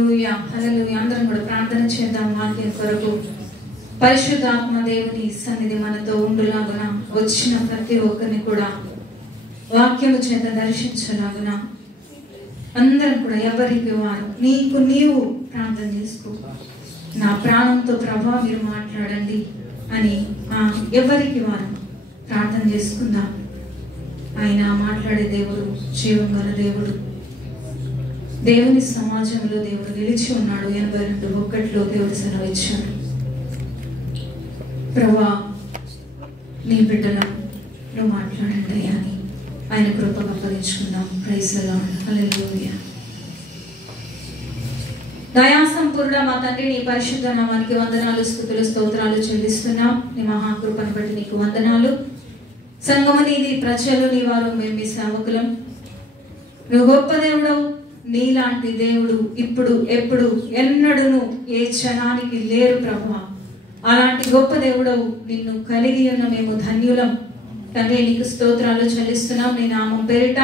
హల్లెలూయా. అందరం కూడా ప్రార్థన చేద్దాం. వాక్యం కొరకు పరిశుద్ధాత్మ దేవుని సన్నిధి మనతో ఉండులాగున, వచ్చిన ప్రతి ఒక్కరిని కూడా వాక్యము చేత దర్శించలాగున అందరం కూడా ఎవరికి వారు నీకు నీవు ప్రార్థన చేసుకో. నా ప్రాణంతో ప్రభా మీరు మాట్లాడండి అని ఎవరికి వారు ప్రార్థన చేసుకుందాం. ఆయన మాట్లాడే దేవుడు, జీవం గల దేవుడు. దేవుని సమాజంలో దేవుడు నిలిచి ఉన్నాడు. 82:1 దేవుడు సెలవిచ్చాడు. ప్రభా నీ బిడ్డలను నువ్వు మాట్లాడండి అని ఆయన కృపకు అప్పగించుకుందాం. Praise the lord. హల్లెలూయా. దయాసంపూర్ణ మా తండ్రి, నీ పరిశుద్ధ నామానికి వందనాలు, స్తుతులు, స్తోత్రాలు చెల్లిస్తున్నాం. నీ మహాకృపను బట్టి నీకు వందనాలు. సంగమ నీది, ప్రజలు నీ వారు, మేము మీ సేవకులం. నువ్వు గొప్ప దేవుడు. నీలాంటి దేవుడు ఇప్పుడు ఎప్పుడు ఎన్నడూను ఏ క్షణానికి లేరు ప్రభువా. అలాంటి గొప్ప దేవుడవు. నిన్ను కలిగి ఉన్న మేము ధన్యులం తండ్రి. నీకు స్తోత్రాలు చెల్లిస్తున్నాం. నీ నామం పేరిట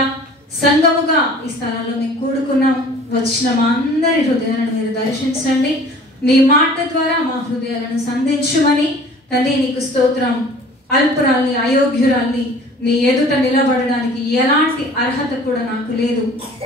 సంఘముగా ఈ స్థలంలో మేము కూడుకున్నాం. వచ్చిన మా అందరి హృదయాలను మీరు దర్శించండి. నీ మాట ద్వారా మా హృదయాలను సంధించమని తండ్రి నీకు స్తోత్రం. అల్పురాల్ని, అయోగ్యురాల్ని నీ ఎదుట నిలబడడానికి ఎలాంటి అర్హత కూడా నాకు లేదు.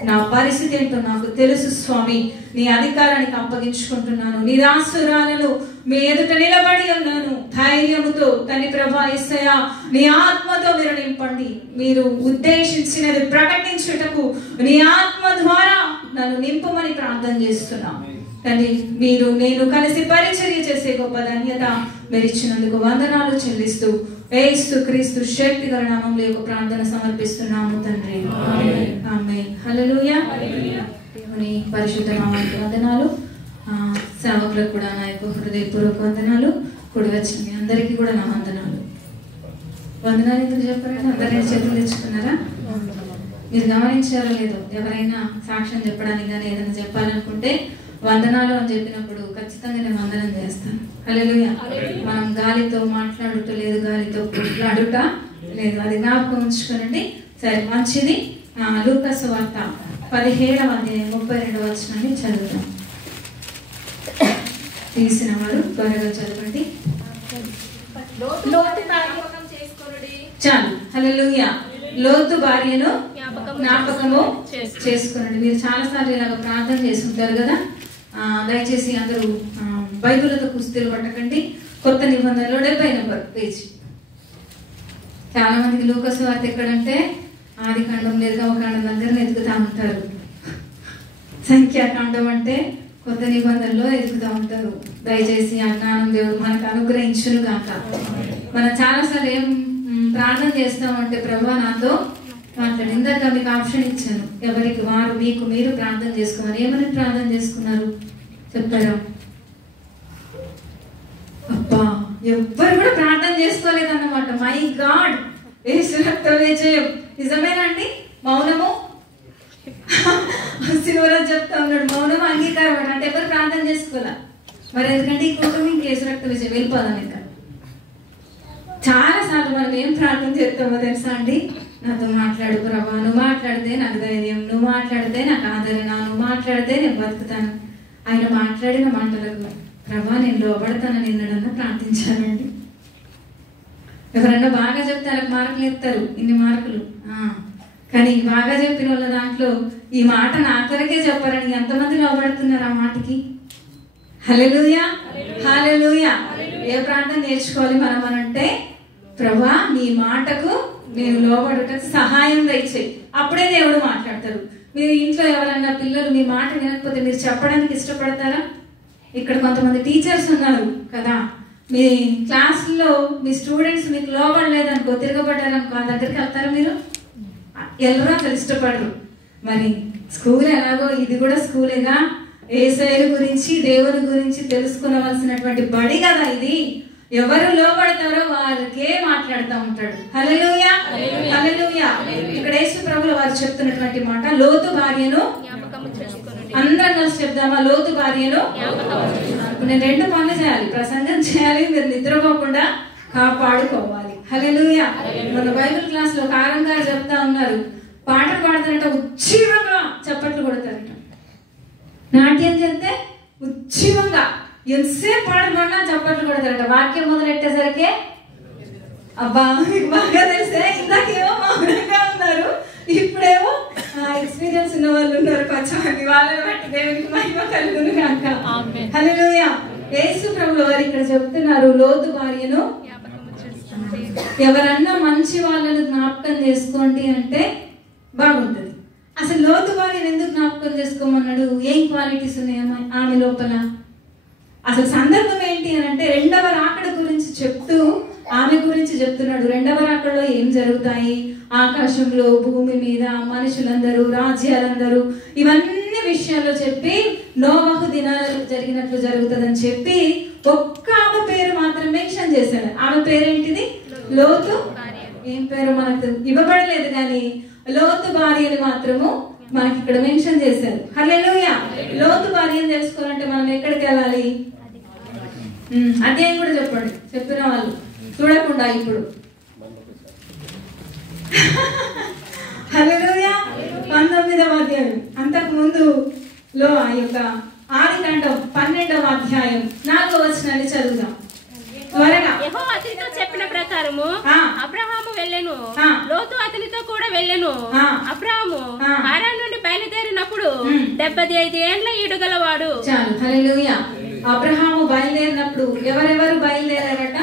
నా పరిస్థితి ఏంటో నాకు తెలుసు స్వామి. నీ అధికారానికి అప్పగించుకుంటున్నాను. నిరాసురాలను మీ ఎదుట నిలబడి ఉన్నాను ధైర్యముతో. తండ్రి ప్రభా యేసయ్యా, నీ ఆత్మతో మీరు నింపండి. మీరు ఉద్దేశించినది ప్రకటించుటకు నీ ఆత్మ ద్వారా నన్ను నింపమని ప్రార్థన చేస్తున్నాను తండ్రి. మీరు నేను కలిసి పరిచర్య చేసే గొప్ప ధన్యత మీరు ఇచ్చినందుకు వందనాలు చెల్లిస్తూ యేసు క్రీస్తు శక్తి గల నామములో ఒక ప్రార్థన సమర్పిస్తున్నాము తండ్రి. ఆమేన్. హల్లెలూయా. దేవుని పరిశుద్ధ నామానికి వందనాలు. సేవకులకు కూడా నా యొక్క హృదయపూర్వక వందనాలు. కూడి వచ్చిన మీ అందరికీ కూడా నా వందనాలు. వందనాలు ఎందుకు చెప్పారంటే అందరైనా చేతులు తెచ్చుకున్నారా? మీరు గమనించారో లేదో, ఎవరైనా సాక్ష్యం చెప్పడానికి కానీ ఏదైనా చెప్పాలనుకుంటే వందనాలు అని చెప్పినప్పుడు ఖచ్చితంగా నేను వందనం చేస్తాను. హల్లెలూయా. మనం గాలితో మాట్లాడుట లేదు, గాలితో కొట్లాడుట లేదు. అది జ్ఞాపకం ఉంచుకోనండి. సరే, మంచిది. లూకా సువార్త 17వ అధ్యాయం 32వ వచనాన్ని చదువుతాం. తీసిన వారు త్వరగా చదవండి. చాలు. హల్లెలూయా. లోతు భార్యను జ్ఞాపకము చేసుకునండి. మీరు చాలా సార్లు ఇలాగ ప్రార్థన చేసుకుంటారు కదా. దయచేసి అందరూ బైబిల్తో పుస్తకాలు పట్టకండి. కొత్త నిబంధనలో 70వ పేజీ. చాలా మందికి లూకా సువార్త ఎక్కడంటే ఆదికాండం, నిర్గమకాండం దగ్గర ఎదుగుతా ఉంటారు. సంఖ్యాకాండం అంటే కొత్త నిబంధనలో ఎదుగుతూ ఉంటారు. దయచేసి ఆ జ్ఞానం దేవుడు మనకు అనుగ్రహించును గాక. మనం చాలాసార్లు ఏం ప్రార్థన చేస్తామంటే ప్రభువా నాతో మాట్లాడు. ఇందాక మీకు ఆప్షన్ ఇచ్చాను, ఎవరికి వారు మీకు మీరు ప్రార్థన చేసుకోమని. ఏమని ప్రార్థన చేసుకున్నారు చెప్పారా? అబ్బా, ఎవ్వరు కూడా ప్రార్థన చేసుకోలేదన్నమాట. మై గాడ్, యేసు రక్త విజయం. నిజమేనండి. మౌనము శివరాజ్ చెప్తా ఉన్నాడు, మౌనము అంగీకారం అంటే ఎవరు ప్రార్థన చేసుకోలే. మరి ఎందుకంటే ఈ కుటుంబం యేసు రక్త విజయం వెళ్ళిపోదాం. ఇంకా చాలా సార్లు మనం ఏం ప్రార్థన చేస్తామో తెలుసా అండి? నాతో మాట్లాడు ప్రభా, నువ్వు మాట్లాడితే నాకు ధైర్యం, నువ్వు మాట్లాడితే నాకు ఆదరణ, నువ్వు మాట్లాడితే నేను బతుకుతాను. ఆయన మాట్లాడిన మాటలకు ప్రభా నేను లోబడతానని నిన్నడన్నా ప్రార్థించానండి. ఎవరన్నా బాగా చెప్తే వాళ్ళకి మార్కులు ఇస్తారు, ఇన్ని మార్కులు. కానీ బాగా చెప్పిన వాళ్ళ దాంట్లో ఈ మాట నా కొరకే చెప్పారని ఎంతమంది లోబడుతున్నారు ఆ మాటకి? హల్లెలూయా. హల్లెలూయా. ఏ ప్రార్థన నేర్చుకోవాలి మనం అనంటే, ప్రభా నీ మాటకు నేను లోబడుటకు సహాయం దయచేయి. అప్పుడే దేవుడు మాట్లాడతారు. మీరు ఇంట్లో ఎవరన్నా పిల్లలు మీ మాట వినకపోతే మీరు చెప్పడానికి ఇష్టపడతారా? ఇక్కడ కొంతమంది టీచర్స్ ఉన్నారు కదా, మీ క్లాసుల్లో మీ స్టూడెంట్స్ మీకు లోబడలేదనుకో, తిరగబడ్డారనుకో, ఆ దగ్గరికి వెళ్తారా మీరు? ఎవరు అసలు ఇష్టపడరు. మరి స్కూల్ ఎలాగో ఇది కూడా స్కూలేగా, యేసయ్య గురించి దేవుని గురించి తెలుసుకునవలసినటువంటి బడి కదా ఇది. ఎవరు లోబడతారో వారికే మాట్లాడుతూ ఉంటాడు. హల్లెలూయా. హల్లెలూయా. ఇక్కడ యేసు ప్రభుల వారు చెప్తున్నటువంటి మాట, లోతు భార్యను అందరం కలిసి చెప్దామా? లోతు భార్యను. నేను 2 పనులు చేయాలి, ప్రసంగం చేయాలి, మీరు నిద్రపోకుండా కాపాడుకోవాలి. హల్లెలూయా. మన బైబిల్ క్లాస్ లో కారం గారు చెప్తా ఉన్నారు, పాటలు పాడుతారంట ఉచ్చిరంగా చప్పట్లు కొడతారట. నాట్యం చేస్తే ఉచ్చిమంగా ఎంతసేపు పాడమన్నా చప్పట్లు కొడతారట. వాక్యం మొదలెట్టేసరికి అబ్బా మీకు బాగా తెలిసే, ఇందాకేమో మౌనంగా ఉన్నారు, ఇప్పుడేమో ఎక్స్పీరియన్స్ ఉన్న వాళ్ళు ఉన్నారు కొంచెమంది. వాళ్ళని బట్టి దేవునికి మహిమ కలుగును గాక. హల్లెలూయా. యేసు ప్రభువు వారు ఇక్కడ చెప్తున్నారు, లోతు భార్యను ఎవరన్నా మంచి వాళ్ళను జ్ఞాపకం చేసుకోండి అంటే బాగుంటది. అసలు లోతు భార్యను ఎందుకు జ్ఞాపకం చేసుకోమన్నాడు? ఏం క్వాలిటీస్ ఉన్నాయి ఆమె లోపల? అసలు సందర్భం ఏంటి అని అంటే, రెండవ రాకడ గురించి చెప్తూ ఆమె గురించి చెప్తున్నాడు. రెండవ రాకడలో ఏం జరుగుతాయి, ఆకాశంలో, భూమి మీద, మనుషులందరూ, రాజ్యాలందరూ, ఇవన్నీ విషయాల్లో చెప్పి నోవహు దినాలు జరిగినట్లు జరుగుతుందని చెప్పి ఒక్క ఆమె పేరు మాత్రం మెన్షన్ చేశాడు. ఆమె పేరేంటిది? లోతు. ఏం పేరు మనకు ఇవ్వబడలేదు, కానీ లోతు భార్య అని మాత్రము మనకి ఇక్కడ మెన్షన్ చేశారు. హల్లెలూయా. లోతు భార్యను తెలుసుకోవాలంటే మనం ఎక్కడికి వెళ్ళాలి? అధ్యాయం కూడా చెప్పండి, చెప్పిన వాళ్ళు చూడకుండా ఇప్పుడు. హల్లెలూయా. 19వ అధ్యాయం. అంతకు ముందు లో ఆ యొక్క ఆదికాండం 12వ అధ్యాయం 4వ వచనాన్ని చదువుదాం త్వరగా. యెహోవా అతనితో చెప్పిన ప్రకారము అబ్రహాము వెళ్ళెను, లోతు అతనితో కూడా వెళ్ళెను. అబ్రహాము హారాను నుండి బయలుదేరినప్పుడు 75 ఏండ్ల ఈడుగలవాడు. చాలు. హల్లెలూయా. అబ్రహాము బయలుదేరినప్పుడు ఎవరెవరు బయలుదేరారట?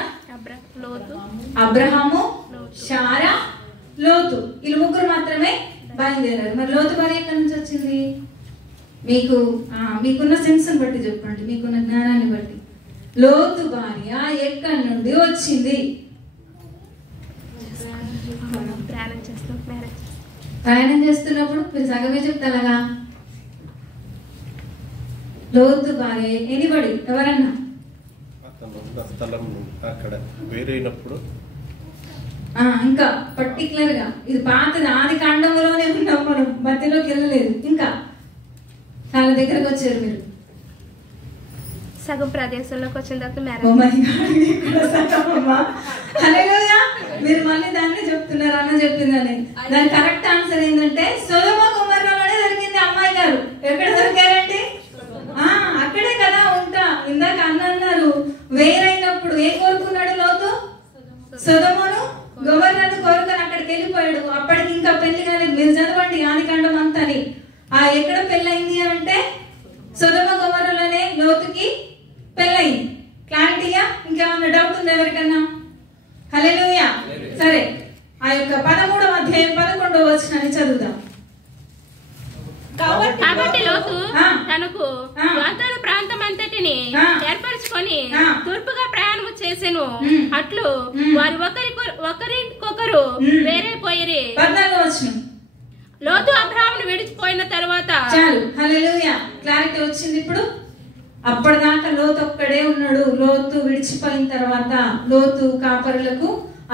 అబ్రహాము, శారా, లోతు, వీళ్ళు ముగ్గురు మాత్రమే బయలుదేరారు. మరి లోతు భార్య ఎక్కడి నుంచి వచ్చింది? మీకున్న సెన్స్ బట్టి చెప్పండి, మీకున్న జ్ఞానాన్ని బట్టి. లోతు భార్య ఎక్కడి నుండి వచ్చింది? ప్రయాణం చేస్తున్నప్పుడు మీరు సగమే చెప్తారుగా. లోతు భార్య ఎనిబడి ఎవరన్నా అక్కడ వేరైనప్పుడు ఇంకా పర్టికులర్ గా ఇది పాతది, ఆది కాండంలోనే ఉన్నాం మనం, మధ్యలోకి వెళ్ళలేదు. ఇంకా చాలా దగ్గరకు వచ్చారు మీరు. సగం ప్రదేశంలోకి వచ్చిన తర్వాత మీరు మళ్ళీ దాన్ని చెప్తున్నారు, అన్న చెప్పిందని. దాని కరెక్ట్ ఆన్సర్ ఏంటంటే సొదొమ గొమొర్రాలోనే దొరికింది అమ్మాయి గారు. ఎక్కడ దొరికారండి? అక్కడే కదా ఉంటా. ఇందాక అన్న అన్నారు, వేరైనప్పుడు ఏం కోరుకున్నాడు లోతు? సొదొమను గొమొర్రాను కోరుకొని అక్కడికి వెళ్ళిపోయాడు. అప్పటికి ఇంకా పెళ్లి కాలేదు. మీరు చదవండి ఆదికాండం అంతని. ఎక్కడ పెళ్ళయింది అంటే సొదొమ గొమొర్రాలోనే లోతుకి పెళ్ళయింది. క్లారిటీగా? ఇంకేమన్నా డౌట్ ఉంది ఎవరికన్నా? హల్లెలూయా. సరే, ఆ యొక్క 13వ అధ్యాయం 11వ వచనాన్ని చదువుదాం. కాబట్టి లోతు తనకు వాగ్దాన ప్రాంతం అంతటిని ఏర్పరచుకొని తూర్పుగా ప్రయాణం చేసెను. అట్లు వారు ఒకరికొకరు వేరైపోయిరి. 14వ వచనం. లోతు అబ్రహామును విడిచిపోయిన తర్వాత. చాలు. హల్లెలూయా. క్లారిటీ వచ్చింది ఇప్పుడు. అప్పటిదాకా లోతు ఒక్కడే ఉన్నాడు. లోతు విడిచిపోయిన తర్వాత లోతు కాపరులకు,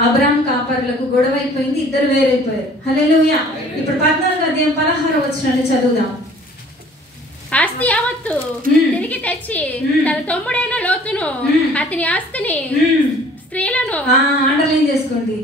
అబ్రాహాం కాపరులకు గొడవ అయిపోయింది, ఇద్దరు వేరైపోయారు. హల్లెలూయా. ఇప్పుడు 14వ అధ్యాయం 16వ వచనాన్ని చదువుదాం. ఆస్తి యావత్తు తిరిగి తెచ్చి తన తమ్ముడైన లోతును, అతని ఆస్తిని, స్త్రీలను అండర్లైన్ చేసుకోండి.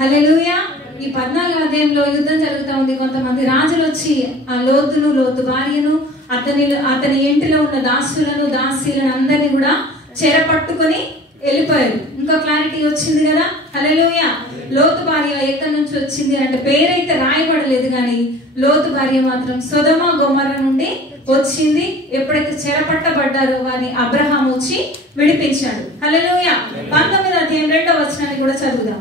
హల్లెలూయా. ఈ 14వ అధ్యాయంలో యుద్ధం జరుగుతా ఉంది. కొంతమంది రాజులు వచ్చి ఆ లోతును, లోతు భార్యను, అతని ఇంటిలో ఉన్న దాసులను, దాసీలను అందరినీ కూడా చెర పట్టుకొని వెళ్ళిపోయారు. ఇంకో క్లారిటీ వచ్చింది కదా. హల్లెలూయా. లోతు భార్య ఎక్కడి నుంచి వచ్చింది అంటే పేరైతే రాయబడలేదు, కానీ లోతు భార్య మాత్రం సొదొమ గొమొర్రా నుండి వచ్చింది. ఎప్పుడైతే చెరపట్టబడ్డారో వారిని అబ్రహాం వచ్చి విడిపించాడు. హల్లెలూయా. 19వ అధ్యాయం 2వ వచనాన్ని కూడా చదువుదాం.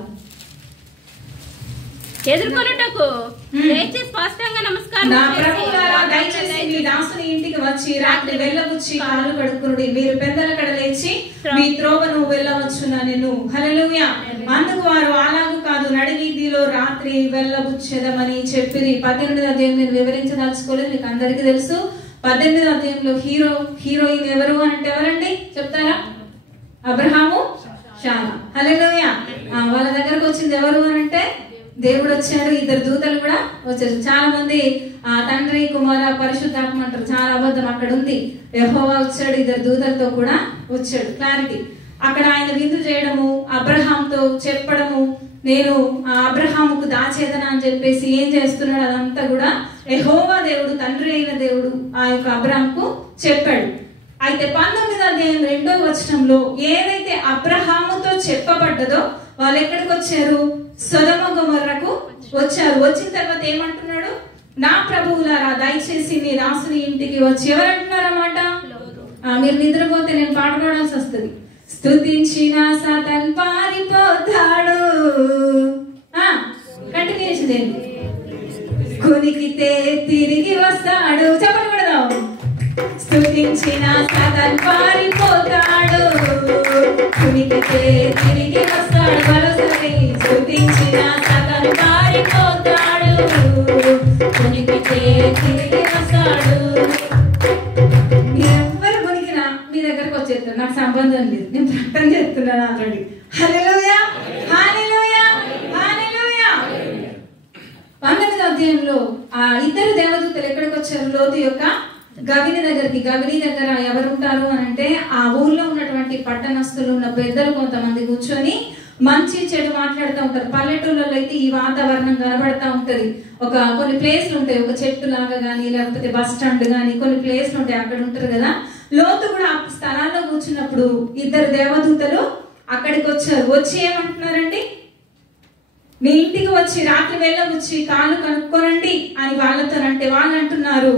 ఎదుర్కొనుటకు లేచి స్పష్టంగా నమస్కారం దయచేసి మీ దాసుని ఇంటికి వచ్చి రాత్రి వెళ్ళవచ్చి కాళ్ళు కడుక్కునుడి. మీరు పెద్దల కడ లేచి మీ త్రోవను వెళ్ళవచ్చునా నేను. హల్లెలూయా. అందుకు వారు అలాగూ కాదు, నడివీధిలో రాత్రి వెళ్ళవచ్చేదమని చెప్పిరి. 18వ అధ్యాయం నేను వివరించదలుచుకోలేదు, మీకు అందరికీ తెలుసు. 18వ అధ్యాయంలో హీరోయిన్ ఎవరు అంటే ఎవరండి చెప్తారా? అబ్రహాము, శారా. హల్లెలూయా. వాళ్ళ దగ్గరకు వచ్చింది ఎవరు అని అంటే దేవుడు వచ్చాడు, ఇద్దరు దూతలు కూడా వచ్చారు. చాలా మంది తండ్రి, కుమార, పరిశుద్ధాత్మ అంటారు. చాలా అబద్ధం. అక్కడ ఉంది యెహోవా వచ్చాడు, ఇద్దరు దూతలతో కూడా వచ్చాడు. క్లారిటీ. అక్కడ ఆయన విందు చేయడము, అబ్రహాంతో చెప్పడము, నేను ఆ అబ్రహాముకు దాచేదనా అని చెప్పేసి ఏం చేస్తున్నాడు, అదంతా కూడా యెహోవా దేవుడు, తండ్రి అయిన దేవుడు ఆ యొక్క అబ్రహాముకు చెప్పాడు. అయితే 19వ అధ్యాయం 2వ వచనంలో ఏదైతే అబ్రహాముతో చెప్పబడ్డదో వాళ్ళు ఎక్కడికి వచ్చారు? సొదొమ గొమొర్రకు వచ్చారు. వచ్చిన తర్వాత ఏమంటున్నాడు? నా ప్రభువులారా దయచేసి నీ దాసుని ఇంటికి వచ్చి. ఎవరంటున్నారన్నమాట? మీరు నిద్రపోతే నేను పాట పాడాల్సి వస్తుంది. స్తుతించిన సాతాన్ పారిపోతాడు. కంటిన్యూషన్ చేయండి. కునికితే తిరిగి వస్తాడు. చెప్పండి కూడా. స్తుతించిన సాతాన్ పారిపోతాడు, కునికితే తిరిగి వస్తాడు. మరోసారి స్తుతించిన సాతాన్ పారిపోతాడు, కునికితే తిరిగి వస్తాడు. మీరెవ్వరు కొనికినా మీ దగ్గరకు వచ్చేస్తారు, నాకు సంబంధం లేదు, నేను ప్రకటన చేస్తున్నాను ఆల్రెడీ. హల్లెలూయా, హల్లెలూయా, హల్లెలూయా. 19వ అధ్యాయంలో ఆ ఇద్దరు దేవదూతలు ఎక్కడికి వచ్చారు? లోతు యొక్క గవిని దగ్గరికి. గవిని దగ్గర ఎవరుంటారు అని అంటే ఆ ఊర్లో ఉన్నటువంటి పట్టణస్తులు ఉన్న పెద్దలు కొంతమంది కూర్చొని మంచి చెడు మాట్లాడుతూ ఉంటారు. పల్లెటూళ్ళలో అయితే ఈ వాతావరణం కనబడతా ఉంటది. కొన్ని ప్లేస్లు ఉంటాయి, ఒక చెట్టు లాగా గానీ, లేకపోతే బస్ స్టాండ్ గానీ కొన్ని ప్లేస్లు ఉంటాయి, అక్కడ ఉంటారు కదా. లోతు కూడా ఆ స్థలాల్లో కూర్చున్నప్పుడు ఇద్దరు దేవదూతలు అక్కడికి వచ్చారు. వచ్చి ఏమంటున్నారండి? మీ ఇంటికి వచ్చి రాత్రి వేళ వచ్చి కాళ్ళు కనుక్కోనండి అని వాళ్ళతోనంటే వాళ్ళు అంటున్నారు.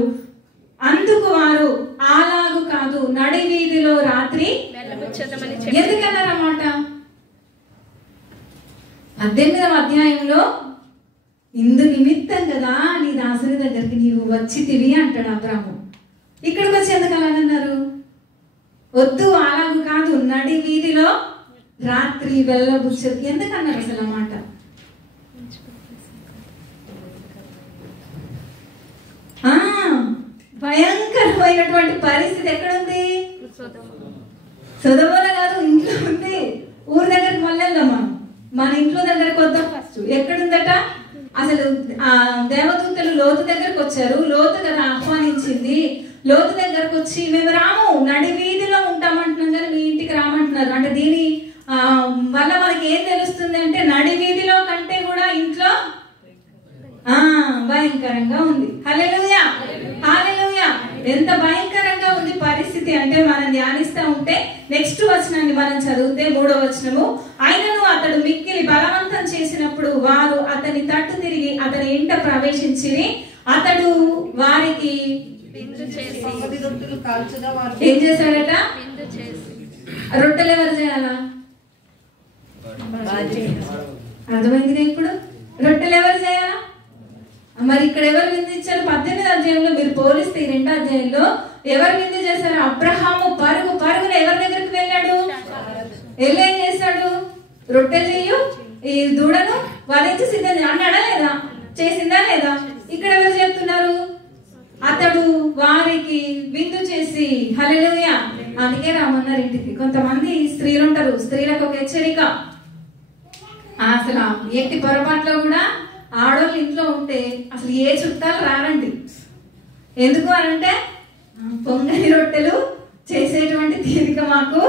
అందుకు వారు అలాగు కాదు, నడి వీధిలో రాత్రి ఎందుకన్నారన్నమాట? 18వ అధ్యాయంలో ఇందు నిమిత్తం కదా నీ దాసుని దగ్గరికి నీవు వచ్చితివి అంటాడు అబ్రాము. ఇక్కడికి వచ్చి ఎందుకు అలాగన్నారు? వద్దు, అలాగు కాదు, నడి వీధిలో రాత్రి వెళ్ళబుచ్చదు. ఎందుకన్నారు అసలు అన్నమాట? భయంకరమైనటువంటి పరిస్థితి ఎక్కడుంది? సొదొమలో కాదు, ఇంట్లో ఉంది. ఊరి దగ్గరికి మళ్ళీ వెళ్దాం మనం. మన ఇంట్లో దగ్గరకు వద్దాం ఫస్ట్. ఎక్కడుందట? అసలు ఆ దేవదూతలు లోతు దగ్గరకు వచ్చారు. లోతు కదా ఆహ్వానించింది. లోతు దగ్గరకు వచ్చి మేము రాము, నడి వీధిలో ఉంటామంటున్నాం కానీ మీ ఇంటికి రామంటున్నారు. అంటే దీని వల్ల మనకి ఏం తెలుస్తుంది అంటే నడి వీధిలో కంటే కూడా ఇంట్లో భయంకరంగా ఉంది. హల్లెలూయా, హల్లెలూయా. ఎంత భయంకరంగా ఉంది పరిస్థితి అంటే మనం ధ్యానిస్తా ఉంటే నెక్స్ట్ వచనాన్ని మనం చదివితే 3వ వచనము, ఆయనను అతడు మిక్కిలి బలవంతం చేసినప్పుడు వారు అతని తట్టు తిరిగి అతని ఇంట ప్రవేశించి అతడు వారికి ఏం చేశాడట? రొట్టెలు ఎవరు చేయాలా? అర్థమైందిగా ఇప్పుడు? రొట్టెలు ఎవరు చేయాలా? మరి ఇక్కడ ఎవరు విందు ఇచ్చారు? 18వ అధ్యాయంలో మీరు పోలిస్తే 2వ అధ్యాయంలో ఎవరు విందు చేశారు? అబ్రహాము పరుగున ఎవరి దగ్గరికి వెళ్ళాడు? ఏం చేశాడు? రొట్టెలు చేయు, ఈ దూడను వధించి సిద్ధం అన్నాడా లేదా? చేసిందా లేదా? ఇక్కడ ఎవరు చెప్తున్నారు? అతడు వారికి విందు చేసి. హల్లెలూయా. అందుకే రామన్నారు ఇంటికి. కొంతమంది స్త్రీలు ఉంటారు, స్త్రీలకు ఒక హెచ్చరిక, అసలు ఎట్టి పొరపాట్లో కూడా ఆడోళ్ళు ఇంట్లో ఉంటే అసలు ఏ చుట్టాలు రారండి. ఎందుకు అనంటే పొంగని రొట్టెలు చేసేటువంటి తీరిక మాకు.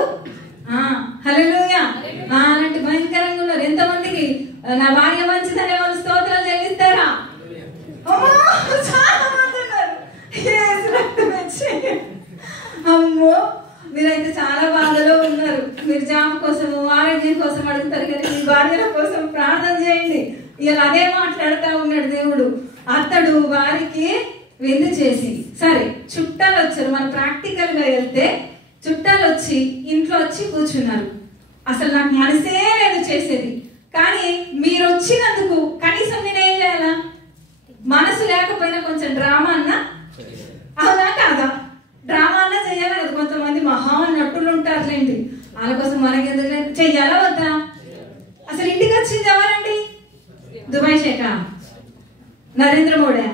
హల్లెలూయా. అలాంటి భయంకరంగా ఉన్నారు. ఎంతమందికి నా భార్య మంచిదనే వాళ్ళు స్తోత్రాలు చెల్లిస్తారా? చాలా మంది ఉన్నారు. అమ్మో, మీరైతే చాలా బాధలో ఉన్నారు. మీరు జాబ్ కోసం, ఆరోగ్యం కోసం అడుగుతారు కానీ మీ భార్యల కోసం ప్రార్థన చేయండి. ఇలా అదే మాట్లాడుతూ ఉన్నాడు దేవుడు. అతడు వారికి విందు చేసి. సరే, చుట్టాలు వచ్చారు. మనం ప్రాక్టికల్ గా వెళ్తే చుట్టాలు వచ్చి ఇంట్లో వచ్చి కూర్చున్నారు. అసలు నాకు మనసే లేదు చేసేది, కానీ మీరు వచ్చినందుకు కనీసం నేనేం చేయాలా? మనసు లేకపోయినా కొంచెం డ్రామా అన్నా, అవునా కాదా? డ్రామా అన్నా చెయ్యాలా కదా. కొంతమంది మహా నటులు ఉంటారులేండి, వాళ్ళ కోసం మనకెందుకు చెయ్యాలా వద్దా? అసలు ఇంటికి వచ్చింది ఎవరండి? దుబాయ్ షేఖా, నరేంద్ర మోడీ,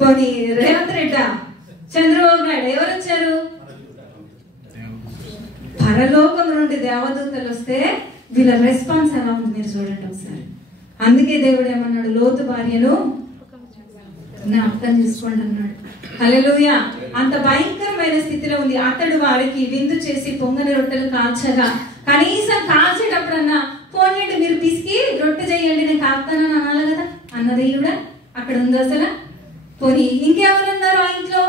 పోనీ రేవంత్ రెడ్డా, చంద్రబాబు నాయుడు, ఎవరు వచ్చారు? పరలోకం నుండి దేవదూతలు వస్తే వీళ్ళ రెస్పాన్స్ ఎలా ఉంది మీరు చూడండి ఒకసారి. అందుకే దేవుడు ఏమన్నాడు? లోతు భార్యను జ్ఞాపకం చేసుకోండి అన్నాడు. హల్లెలూయా. అంత భయంకరమైన స్థితిలో ఉంది. అతడు వారికి విందు చేసి పొంగని రొట్టెలు కాల్చగా, కనీసం కాల్చేటప్పుడన్నా పోనీయండి మీరు పిసికి రొట్టె చేయండి నేను కాస్తానని అనాలి కదా, అన్నది కూడా అక్కడ ఉంది అసలు. పోనీ ఇంకెవరు ఉన్నారు ఆ ఇంట్లో?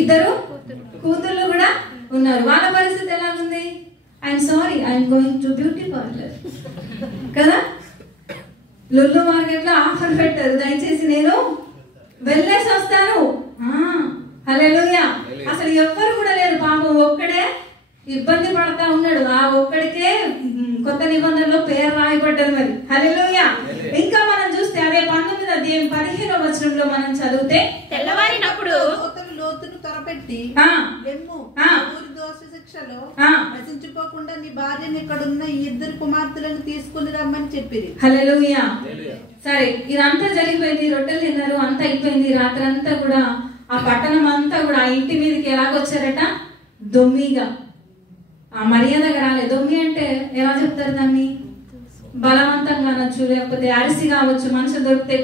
ఇద్దరు కూతుర్లు కూడా ఉన్నారు. వాళ్ళ పరిస్థితి ఎలాగుంది? I'm sorry, I'm going to beauty parlour కదా, లుల్లు మార్కెట్ లో ఆఫర్ పెట్టారు, దయచేసి నేను వెళ్ళేసి వస్తాను. హల్లెలూయా. అసలు ఎవ్వరు కూడా లేరు, పాపం ఒక్కడే ఇబ్బంది పడతా ఉన్నాడు. ఆ ఒక్కడికే కొత్త నిబంధనలో పేరు రాయబడ్డది మరి. హల్లెలూయా. ఇంకా మనం చూస్తే అదే 19వ అధ్యాయం 15వ వచనంలో మనం చదివితే, తెల్లవారినప్పుడు లోతును త్వరపెట్టి ఊరి దోష శిక్షలో నశించిపోకుండా నీ భార్యను ఇక్కడున్న ఈ ఇద్దరు కుమార్తెలను తీసుకుని రమ్మని చెప్పింది. హల్లెలూయా. సరే, ఇదంతా జరిగిపోయింది, రొట్టెలు తిన్నారు, అంతా అయిపోయింది. రాత్రంతా కూడా ఆ పట్టణం అంతా కూడా ఆ ఇంటి మీదకి ఎలాగొచ్చారట? దొమ్మిగా. ఆ మర్యాదగా రాలే. దొమ్మి అంటే ఎలా చెప్తారు దాన్ని? బలవంతంగా అనొచ్చు, లేకపోతే అరిసి కావచ్చు, మనుషులు దొరికితే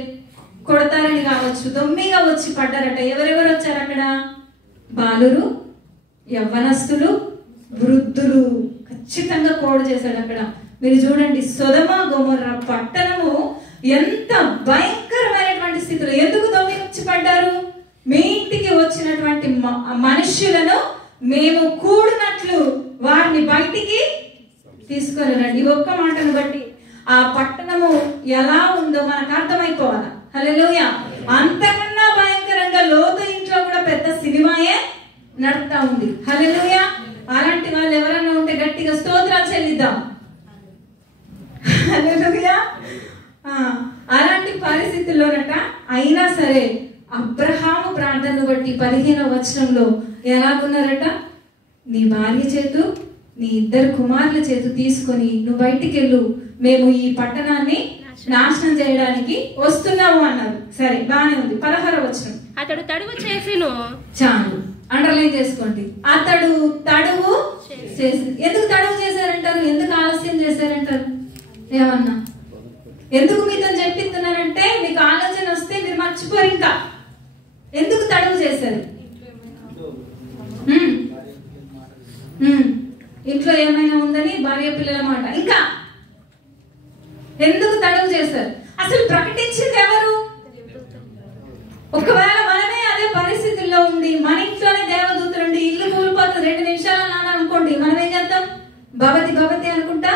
కొడతారని కావచ్చు. దొమ్మిగా వచ్చి పడ్డారట. ఎవరెవరు వచ్చారు అక్కడ? బాలురు, యవ్వనస్తులు, వృద్ధులు. ఖచ్చితంగా కోడ్ చేశాడు అక్కడ. మీరు చూడండి, సొదొమ గొమొర్రా పట్టణము ఎంత భయంకరమైనటువంటి స్థితిలో. ఎందుకు దొమ్మి వచ్చి పడ్డారు? మీ ఇంటికి వచ్చినటువంటి మనుష్యులను మేము కూడినట్లు వారిని బయటికి తీసుకొని రండి. ఒక్క మాటను బట్టి ఆ పట్టణము ఎలా ఉందో మనకు అర్థమైపోవాలి. హల్లెలూయా. అంతకన్నా భయంకరంగా లోతు ఇంట్లో కూడా పెద్ద సినిమాయే నడుస్తా ఉంది. హల్లెలూయా. అలాంటి వాళ్ళు ఎవరైనా ఉంటే గట్టిగా స్తోత్రాలు చెల్లిద్దాం. హల్లెలూయా. అలాంటి పరిస్థితుల్లోనట అయినా సరే అబ్రహాము ప్రార్థనను బట్టి 15వ వచనంలో ఎలాగున్నారట? నీ భార్య చేతు, నీ ఇద్దరు కుమారుల చేతు తీసుకొని నువ్వు బయటికి వెళ్ళు, మేము ఈ పట్టణాన్ని నాశనం చేయడానికి వస్తున్నాము అన్నారు. సరే, బానే ఉంది. 16వ వచనం, అతడు తడువు చేసిను. చాలు, అండర్లైన్ చేసుకోండి. అతడు తడువు చేసి. ఎందుకు తడువు చేశారంటారు? ఎందుకు ఆలస్యం చేశారంటారు? ఏమన్నా ఎందుకు మీతో చెప్పిస్తున్నానంటే మీకు ఆలోచన వస్తే మీరు మర్చిపోరు. ఇంకా ఎందుకు తడువు చేశారు? ఇంట్లో ఏమైనా ఉందని భార్య పిల్లల మాట. ఇంకా ఎందుకు తడువు చేశారు? అసలు ప్రకటించింది ఎవరు? ఒకవేళ మనమే అదే పరిస్థితుల్లో ఉండి మన ఇంట్లోనే దేవదూతలు ఉండి ఇల్లు కూలిపోతుంది 2 నిమిషాలు నాన్న అనుకోండి, మనం ఏం చేద్దాం? భవతి భవతి అనుకుంటా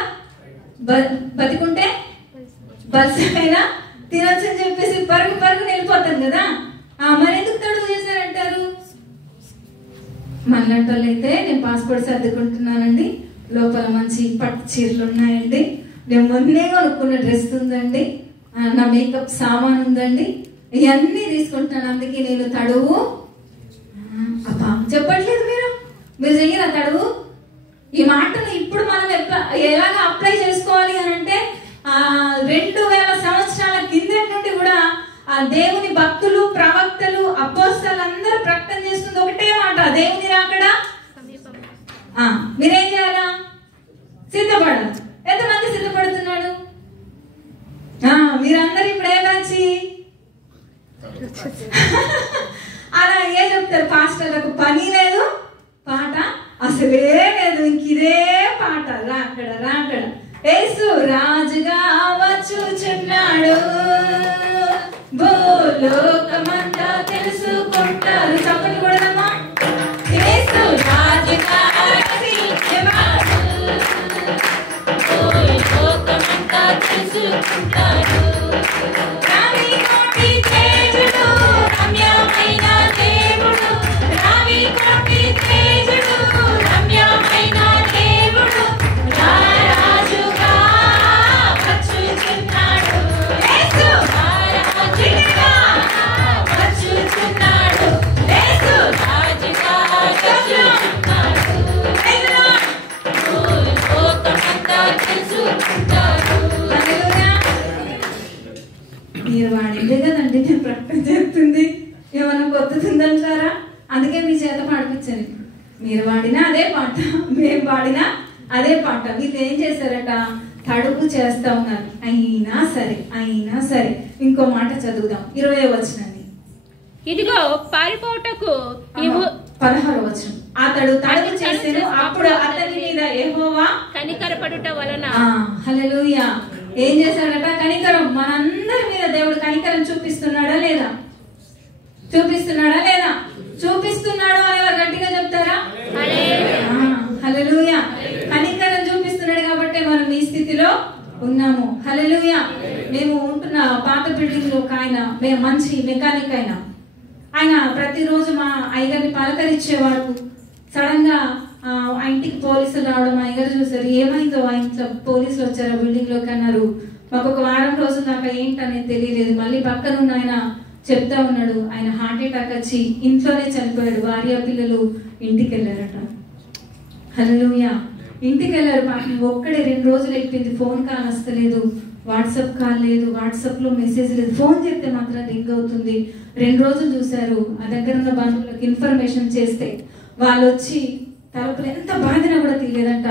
బతికుంటే బస్సైనా తినొచ్చు అని చెప్పేసి పరుగు పరుగు వెళ్ళిపోతాం కదా. మరి ఎందుకు తడువు చేశారంటారు? మనలాంటి వాళ్ళు అయితే, నేను పాస్పోర్ట్ సర్దుకుంటున్నానండి, లోపల మంచి పట్టు చీరలు ఉన్నాయండి, నేను మొన్నే కొనుక్కున్న డ్రెస్ ఉందండి, నా మేకప్ సామాన్ ఉందండి, ఇవన్నీ తీసుకుంటున్నాను, అందుకే నేను తడువు. అబ్బా చెప్పట్లేదు మీరు చెయ్యరా తడువు? ఈ మాటను ఇప్పుడు మనం ఎలాగ అప్లై చేసుకోవాలి అని అంటే 2000 సంవత్సరాల కిందటి నుండి కూడా ఆ దేవుని భక్తులు, ప్రవక్తలు, అపోస్తలు అందరూ ప్రకటన చేస్తుంది ఒకటే మాట, దేవుని రాకడా. మీరేం చేయాలా? సిద్ధపడాలి. ఎంతమంది సిద్ధపడుతున్నాడు? మీరందరూ ఇప్పుడు ఏమొచ్చి అలా ఏ చెప్తారు? పాస్టర్లకు పని లేదు, పాట అసలే లేదు, ఇంక ఇదే పాట, రాకడ రాకడ. యేసు రాజుగా వచ్చుచున్నాడు, భూలోకమంతా తెలుసుకుంటారు. చప్పట్లు కొడదామా? యేసు రాజుగా వచ్చుచున్నాడు, భూలోకమంతా తెలుసుకుంటారు. రావి కోటి తేజుడు, రమ్యమైన దేవుడు, రావి కోటి తేజుడు, రమ్యమైన దేవుడు, రారాజుగా వచ్చుచున్నాడు. యేసు రారాజుగా వచ్చుచున్నాడు, యేసు రాజుగా వచ్చుచున్నాడు. భూలోకమంతా తెలుసుకుంటారు. మీరు వాడిందే కదండి నేను ప్రకటన చేస్తుంది, ఏమన్నా కొత్తదిందంటారా? అందుకే మీ చేత పాడిపించాను. మీరు వాడినా అదే పాట, మేము వాడినా అదే పాట. వీళ్ళు ఏం చేశారట? తడుపు చేస్తా ఉన్నారు. అయినా సరే ఇంకో మాట చదువుదాం. 20వ వచనాన్ని. ఇదిగో పారిపోటకు 16వ వచనం. అతడు తడుపు చేసెను, అప్పుడు అతని మీద యెహోవా కనికరపడి పడుట వలన. హల్లెలూయా. ఏం చేశాడట? కనికరం. మనందరి మీద దేవుడు కనికరం చూపిస్తున్నాడా లేదా? చూపిస్తున్నాడా లేదా? చూపిస్తున్నాడు అనేవారు గట్టిగా చెప్తారా? హల్లెలూయా. కనికరం చూపిస్తున్నాడు కాబట్టి మనం ఈ స్థితిలో ఉన్నాము. హల్లెలూయా. మేము ఉంటున్న పాత బిల్డింగ్ లో ఒక ఆయన మంచి మెకానిక్ ఆయన ప్రతిరోజు మా అయ్యగారిని పలకరించేవాడు. సడన్ గా ఆ ఇంటికి పోలీసులు రావడం అయ్యగారు చూసారు. ఏమైందో, ఆయన పోలీసులు వచ్చారు బిల్డింగ్ లోకి అన్నారు. మాకు ఒక వారం రోజుల దాకా ఏంటనేది తెలియలేదు. మళ్ళీ పక్కనున్న ఆయన చెప్తా ఉన్నాడు, ఆయన హార్ట్ అటాక్ వచ్చి ఇంట్లోనే చనిపోయాడు. భార్య పిల్లలు ఇంటికి వెళ్ళారట. హల్లెలూయా. ఇంటికి వెళ్ళారు. పాపం ఒక్కడే 2 రోజులు అయిపోయింది. ఫోన్ కాల్ వస్తలేదు, వాట్సాప్ కాల్ లేదు, వాట్సాప్ లో మెసేజ్ లేదు. ఫోన్ చేస్తే మాత్రం రింగ్ అవుతుంది. 2 రోజులు చూశారు. ఆ దగ్గర ఉన్న బంధువులకు ఇన్ఫర్మేషన్ చేస్తే వాళ్ళు వచ్చి తలుపులు ఎంత బాధినా కూడా తీయలేదంట.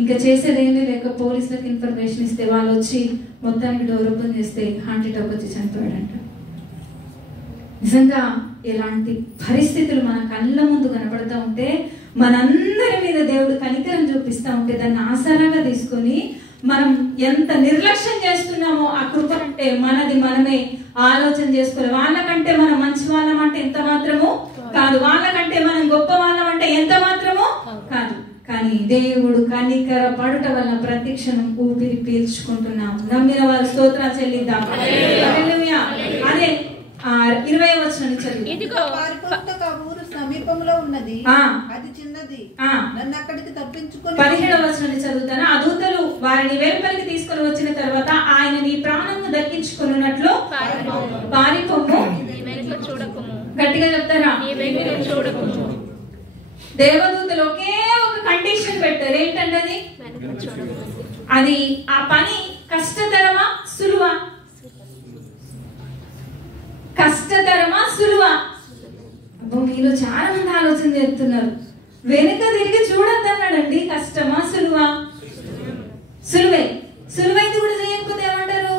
ఇంకా చేసేదేమీ లేక పోలీసులకు ఇన్ఫర్మేషన్ ఇస్తే వాళ్ళు వచ్చి మొత్తానికి డోర్ ఓపెన్ చేస్తే హార్ట్ అటాక్ వచ్చి చనిపోయాడంట. నిజంగా ఇలాంటి పరిస్థితులు మన కళ్ళ ముందు కనపడతా ఉంటే, మనందరి మీద దేవుడు కనికరం చూపిస్తా ఉంటే దాన్ని ఆసరాగా తీసుకొని మనం ఎంత నిర్లక్ష్యం చేస్తున్నామో ఆ కృప అంటే మనది మనమే ఆలోచన చేసుకోవాలి. వాళ్ళకంటే మనం మంచి వాళ్ళం అంటే ఎంత మాత్రము కాదు, వాళ్ళకంటే మనం గొప్ప వాళ్ళం అంటే ఎంత మాత్రము కాదు. కానీ దేవుడు కనికర పడుట వల్ల ప్రతి క్షణం ఊపిరి పీల్చుకుంటున్నాము. నమ్మిన వారు స్తోత్రాలు చెల్లిద్దాం. హల్లెలూయా. అదే 20వ వచనం చదువు. ఇదిగో ఊరు సమీపంలో ఉన్నది, అది చిన్నది, నన్ను అక్కడికి తప్పించుకొని. 17వ వచనం చదువుతాను. ఆ దూతలు వారిని వెలుపలికి తీసుకొని వచ్చిన తర్వాత ఆయన నీ ప్రాణము దక్కించుకున్నట్లు పారిపోము, గట్టిగా చెప్తారా? దేవదూతలు ఒకే ఒక కండిషన్ పెట్టారు. ఏంటన్నది? అది ఆ పని కష్టతరమా సులువా? కష్టతరమా సులువా? మీలో చాలా మంది ఆలోచన చేస్తున్నారు. వెనుక తిరిగి చూడొద్దన్నాడండి. కష్టమా సులువా? సులువే. సులువైంది కూడా చేయకపోతే ఏమంటారు?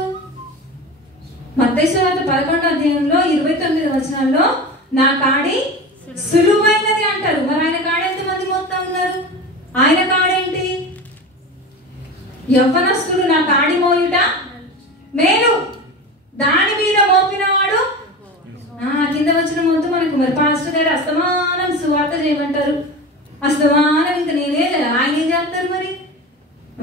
మత్తయి సువార్త 11వ అధ్యాయంలో 29 వచనాల్లో నా కాడి సులువైనది అంటారు. మరి ఆయన కాడ ఎంతమంది మోస్తా ఉన్నారు? ఆయన కాడేంటి? యవ్వనస్తులు నా కాడి మోయుట మేలు, దాని మీద మోపినవాడు. కింద వచ్చిన మొత్తం మనకు మరి పాస్టర్ గారు అస్తమానం సువార్త చేయమంటారు. అస్తమానం ఇంకా నేనే ఆయన ఏం చేస్తారు మరి?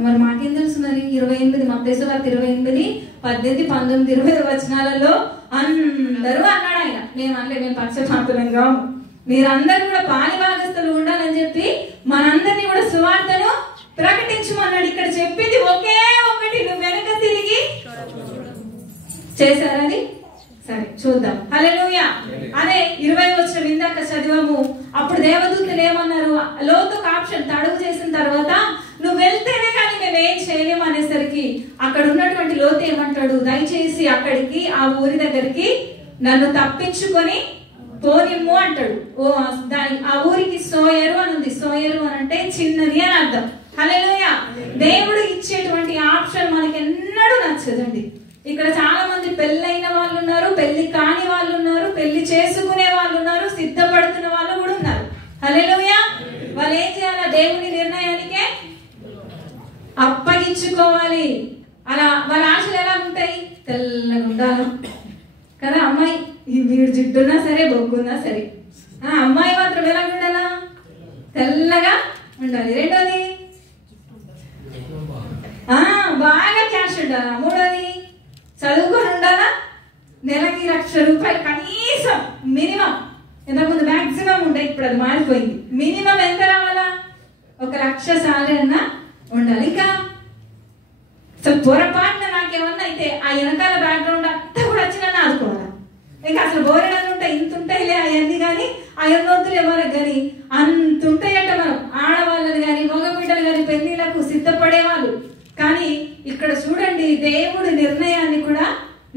మరి మాకేం తెలుసు మరి? 28 మత్తయి సువార్త 28, 18, 19, 20 వచనాలలో అందరూ అన్నాడు ఆయన. మేము పక్షపాతులం కాము, మీరందరూ కూడా పాలి భాగస్థులు ఉండాలని చెప్పి మనందరినీ కూడా సువార్తను ప్రకటించమన్నాడు. ఇక్కడ చెప్పింది ఒకే ఒకటి, నువ్వు వెనక తిరిగి చేశారని. సరే చూద్దాం. హల్లెలూయా. అదే 20వ వచనం ఇందాక చదివాము. అప్పుడు దేవదూతలు ఏమన్నారు? లోతుకు ఆప్షన్ తడుగు చేసిన తర్వాత నువ్వు వెళ్తేనే కానీ మేము ఏం చేయలేము అనేసరికి అక్కడ ఉన్నటువంటి లోతు ఏమంటాడు? దయచేసి అక్కడికి ఆ ఊరి దగ్గరికి నన్ను తప్పించుకొని పోనిమ్ము అంటాడు. ఆ ఊరికి సోయరు అని ఉంది. సోయరు అని అంటే చిన్నది అని అర్థం. హల్లెలూయా. దేవుడు ఇచ్చేటువంటి ఆప్షన్ మనకి ఎన్నడూ నచ్చదండి. ఇక్కడ చాలా మంది పెళ్ళైన వాళ్ళు ఉన్నారు, పెళ్లి కాని వాళ్ళు ఉన్నారు, పెళ్లి చేసుకునే వాళ్ళు ఉన్నారు, సిద్ధపడుతున్న వాళ్ళు కూడా ఉన్నారు. హల్లెలూయా. వాళ్ళు ఏం చేయాలి? దేవుని నిర్ణయానికే అప్పగించుకోవాలి. అలా వాళ్ళ ఆశలు ఎలా ఉంటాయి? తెల్లగా ఉండాలి కదా అమ్మాయి. వీడు జిడ్డున్నా సరే, బొగ్గున్నా సరే. అమ్మాయి మాత్రం ఎలా ఉండాలా? తెల్లగా ఉండాలి. రెండోది బాగా క్యాష్ ఉండాలా. మూడోది చదువుకొని ఉండాలా. నెలకి 1,00,000 రూపాయలు కనీసం మినిమం. ఇంతకుముందు మాక్సిమం ఉండే, ఇప్పుడు అది మారిపోయింది. మినిమం ఎంత రావాలా? 1,00,000 సాలరీ అన్నా ఉండాలి. ఇంకా పొరపాటున నాకేమన్నా అయితే ఆ వెనకాల బ్యాక్గ్రౌండ్ అంతా కూడా వచ్చి నన్ను ఆదుకోవాలా. ఇంకా అసలు బోరెడని ఉంటాయి, ఇంత ఉంటాయిలే అవన్నీ. కానీ అయ్యన్నొద్దులు ఎవరికి కానీ అంత ఉంటాయట. మనం ఆడవాళ్ళని కానీ మగ బిడ్డలు కానీ పెళ్లిలకు సిద్ధపడేవాళ్ళు. కానీ ఇక్కడ చూడండి, దేవుడి నిర్ణయాన్ని కూడా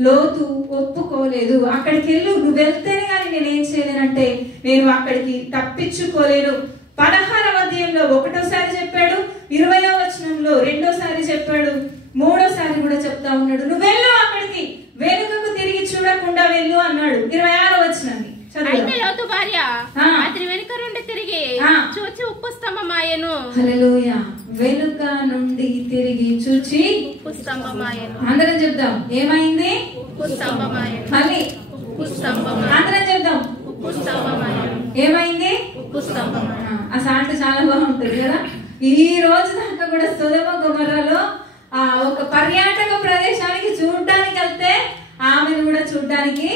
లోతు ఒప్పుకోలేదు. అక్కడికి వెళ్ళు, నువ్వు వెళ్తేనే కానీ నేనేం చేయలేనంటే నేను అక్కడికి తప్పించుకోలేను. 16వ అధ్యాయంలో 1వసారి చెప్పాడు, 20వ వచనంలో 2వసారి చెప్పాడు, 3వసారి కూడా చెప్తా ఉన్నాడు. నువ్వు వెళ్ళు అక్కడికి, వెనుకకు తిరిగి చూడకుండా వెళ్ళు అన్నాడు. 26వ వచనాన్ని అయితే లోతు భార్య అతని వెనుక నుండి తిరిగి చూచి ఉప్పు స్తంభమాయెను. హల్లెలూయా. వెనుక నుండి తిరిగి చూచి ఉప్పు స్తంభమాయెను. అందరం చెప్దాం ఏమైంది? ఉప్పు స్తంభమాయెను. మళ్ళీ ఉప్పు స్తంభమాయెను. అందరం చెప్దాం ఉప్పు స్తంభమాయెను. ఏమైంది? ఉప్పు స్తంభమాయెను. ఆ సాంట్ చాలా బాగుంటది కదా. ఈ రోజు దాకా కూడా సొదొమ గొమొర్రాలో ఒక పర్యాటక ప్రదేశానికి చూడడానికి వెళ్తే ఆమెను కూడా చూడడానికి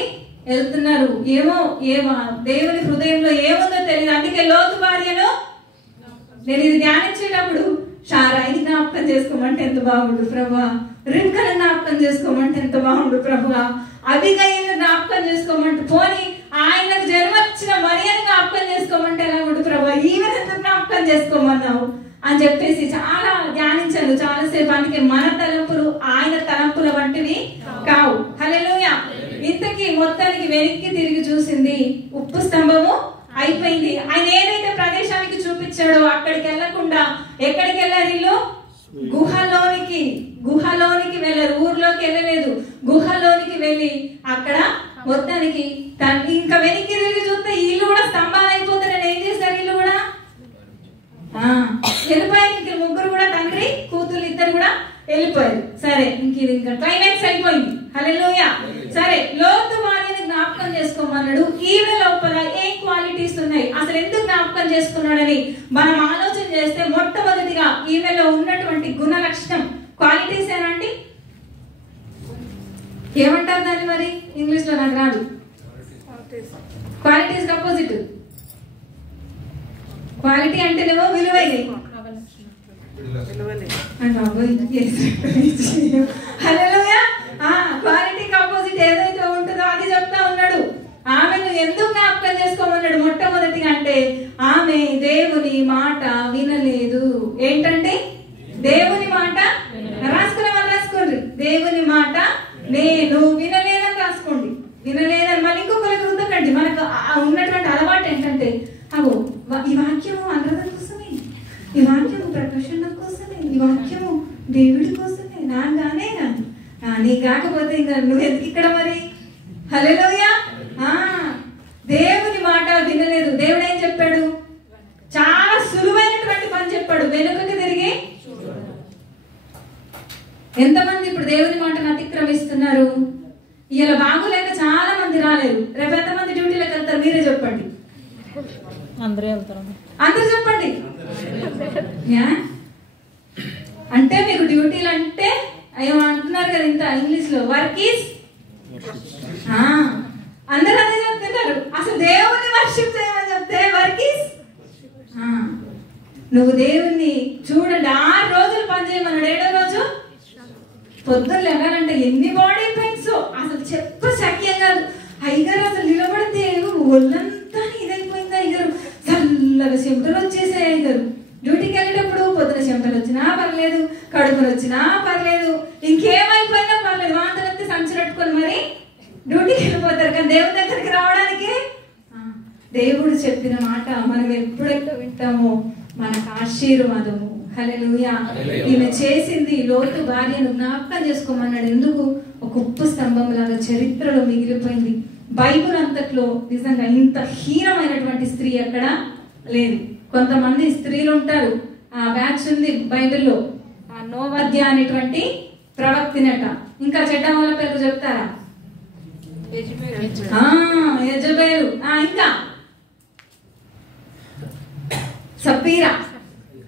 వెళ్తున్నారు. ఏమో దేవుని హృదయంలో ఏముందో తెలియదు. అందుకే లోతు భార్యను నేను ఇది ధ్యానించేటప్పుడు షారాయిని జ్ఞాపకం చేసుకోమంటే ఎంత బాగుండు ప్రభువా, రిబ్కాను జ్ఞాపకం చేసుకోమంటే ఎంత బాగుండు ప్రభువా, అబిగయీలును జ్ఞాపకం చేసుకోమంటే, పోనీ ఆయనకు జన్మనిచ్చిన మరియను జ్ఞాపకం చేసుకోమంటే ఎలా ఉండు ప్రభువా, ఈమెను ఎందుకు జ్ఞాపకం చేసుకోమన్నావు అని చెప్పేసి చాలా ధ్యానించాను చాలాసేపు. అందుకే మన తలంపులు ఆయన తలంపుల వంటివి కావు. హల్లెలూయా. ఇంతకీ మొత్తానికి వెనక్కి తిరిగి చూసింది, ఉప్పు స్తంభము అయిపోయింది. ఆయన ఏదైతే ప్రదేశానికి చూపించాడో అక్కడికి వెళ్లకుండా ఎక్కడికి వెళ్ళారు వీళ్ళు? గుహలోనికి వెళ్ళారు. ఊర్లోకి వెళ్ళలేదు, గుహలోనికి వెళ్ళి అక్కడ మొత్తానికి ఇంకా వెనక్కి తిరిగి చూస్తే ఇల్లు కూడా స్తంభాలు అయిపోతారని ఏం చేశారు? వీళ్ళు కూడా వెళ్ళిపోయారు. ఇంక ముగ్గురు కూడా, తండ్రి కూతురు ఇద్దరు కూడా వెళ్ళిపోయారు. సరే, ఇంకా క్లైమాక్స్ అయిపోయింది. హల్లెలూయా. సరే, లోతు భార్యను జ్ఞాపకం చేసుకోమన్నాడు. ఈమె లోపల ఏ క్వాలిటీస్ ఉన్నాయి, అసలు ఎందుకు జ్ఞాపకం చేసుకున్నాడని మనం ఆలోచన చేస్తే మొట్టమొదటిగా ఈమెలో ఉన్నటువంటి గుణ లక్షణం క్వాలిటీస్ ఏనండి? ఏమంటారు దాన్ని మరి ఇంగ్లీష్ లో? నాకు రాదు. Qualities opposite. క్వాలిటీ అంటేనేమో విలువైనవి. క్వాలిటీకి ఆపోజిట్ ఏదైతే ఉంటుందో అది చెప్తా ఉన్నాడు. ఆమెను ఎందుకు జ్ఞాపకం చేసుకోమన్నాడు మొట్టమొదటిగా అంటే ఆమె దేవుని మాట వినలేదు. ఏంటంటే దేవుని మాట రాసుకునే వాళ్ళు రాసుకోండి. దేవుని మాట నేను వినలేదని రాసుకోండి. వినలేదని మళ్ళీ ఇంకొకరికి గుర్తుకండి. మనకు ఉన్నటువంటి అలవాటు ఏంటంటే అగో ఈ వాక్యము అందరి కోసమే, ఈ వాక్యము ప్రకాశన కోసమే, ఈ వాక్యము దేవుడి కోసమే, నాగానే కాదు. నీ కాకపోతే ఇంకా నువ్వు ఎందుకు ఇక్కడ మరి? హల్లెలూయా. దేవుని మాట వినలేదు. దేవుడు ఏం చెప్పాడు? చాలా సులువైనటువంటి పని చెప్పాడు, వెనుకకి తిరిగి. ఎంతమంది ఇప్పుడు దేవుని మాటను అతిక్రమిస్తున్నారు? ఇలా బాగులేక చాలా మంది రాలేరు. రేపు ఎంతమంది డ్యూటీలోకి వెళ్తారు? మీరే చెప్పండి. అందరూ చెప్పండి. అంటే మీకు డ్యూటీలు అంటే ఏమో అంటున్నారు కదా ఇంత ఇంగ్లీష్ లో, వర్క్ ఈస్. అందరూ అదే చెప్తున్నారు. అసలు దేవుని వర్షిప్ చేయమని చెప్తే వర్క్ ఈస్. నువ్వు దేవుణ్ణి చూడండి, 6 రోజులు పని చేయమన్నాడు. 7వ రోజు పొద్దున్న లేవాలంటే ఎన్ని బాడీ పెయిన్స్ అసలు చెప్ప శక్యం కాదు. అయ్యగారు అసలు నిలబడితే ఒళ్ళంతా ఇదైపోయింది. అయ్యగారు చల్లగా చెమటలు వచ్చేసాయి. అయ్యగారు డ్యూటీకి వెళ్ళేటప్పుడు పొద్దున చెమటలు వచ్చినా పర్లేదు, కడుపులు వచ్చినా పర్లేదు, ఇంకేమైపోయినా పర్లేదు, వాంతలెత్తి సంచినట్టుకొని మరి డ్యూటీకి వెళ్ళిపోతారు. కానీ దేవుని దగ్గరికి రావడానికి దేవుడు చెప్పిన మాట మనం ఎప్పుడెప్పుడు వింటామో మనకు ఆశీర్వాదము. హల్లెలూయా. ఈమె చేసింది లోతు భార్యను జ్ఞాపకం చేసుకోమన్నాడు. ఎందుకు? ఒక ఉప్పు స్తంభం లాగా చరిత్రలో మిగిలిపోయింది. బైబుల్ అంతట్లో నిజంగా ఇంత హీనమైనటువంటి స్త్రీ ఎక్కడ లేదు. కొంతమంది స్త్రీలు ఉంటారు. ఆ బ్యాచ్ ఉంది బైబిల్లో, ఆ నోవద్య అనేటువంటి ప్రవక్తినట. ఇంకా చెడ్డ వాళ్ళ పేరు చెప్తారా? యెజబెలు. ఇంకా సపీరా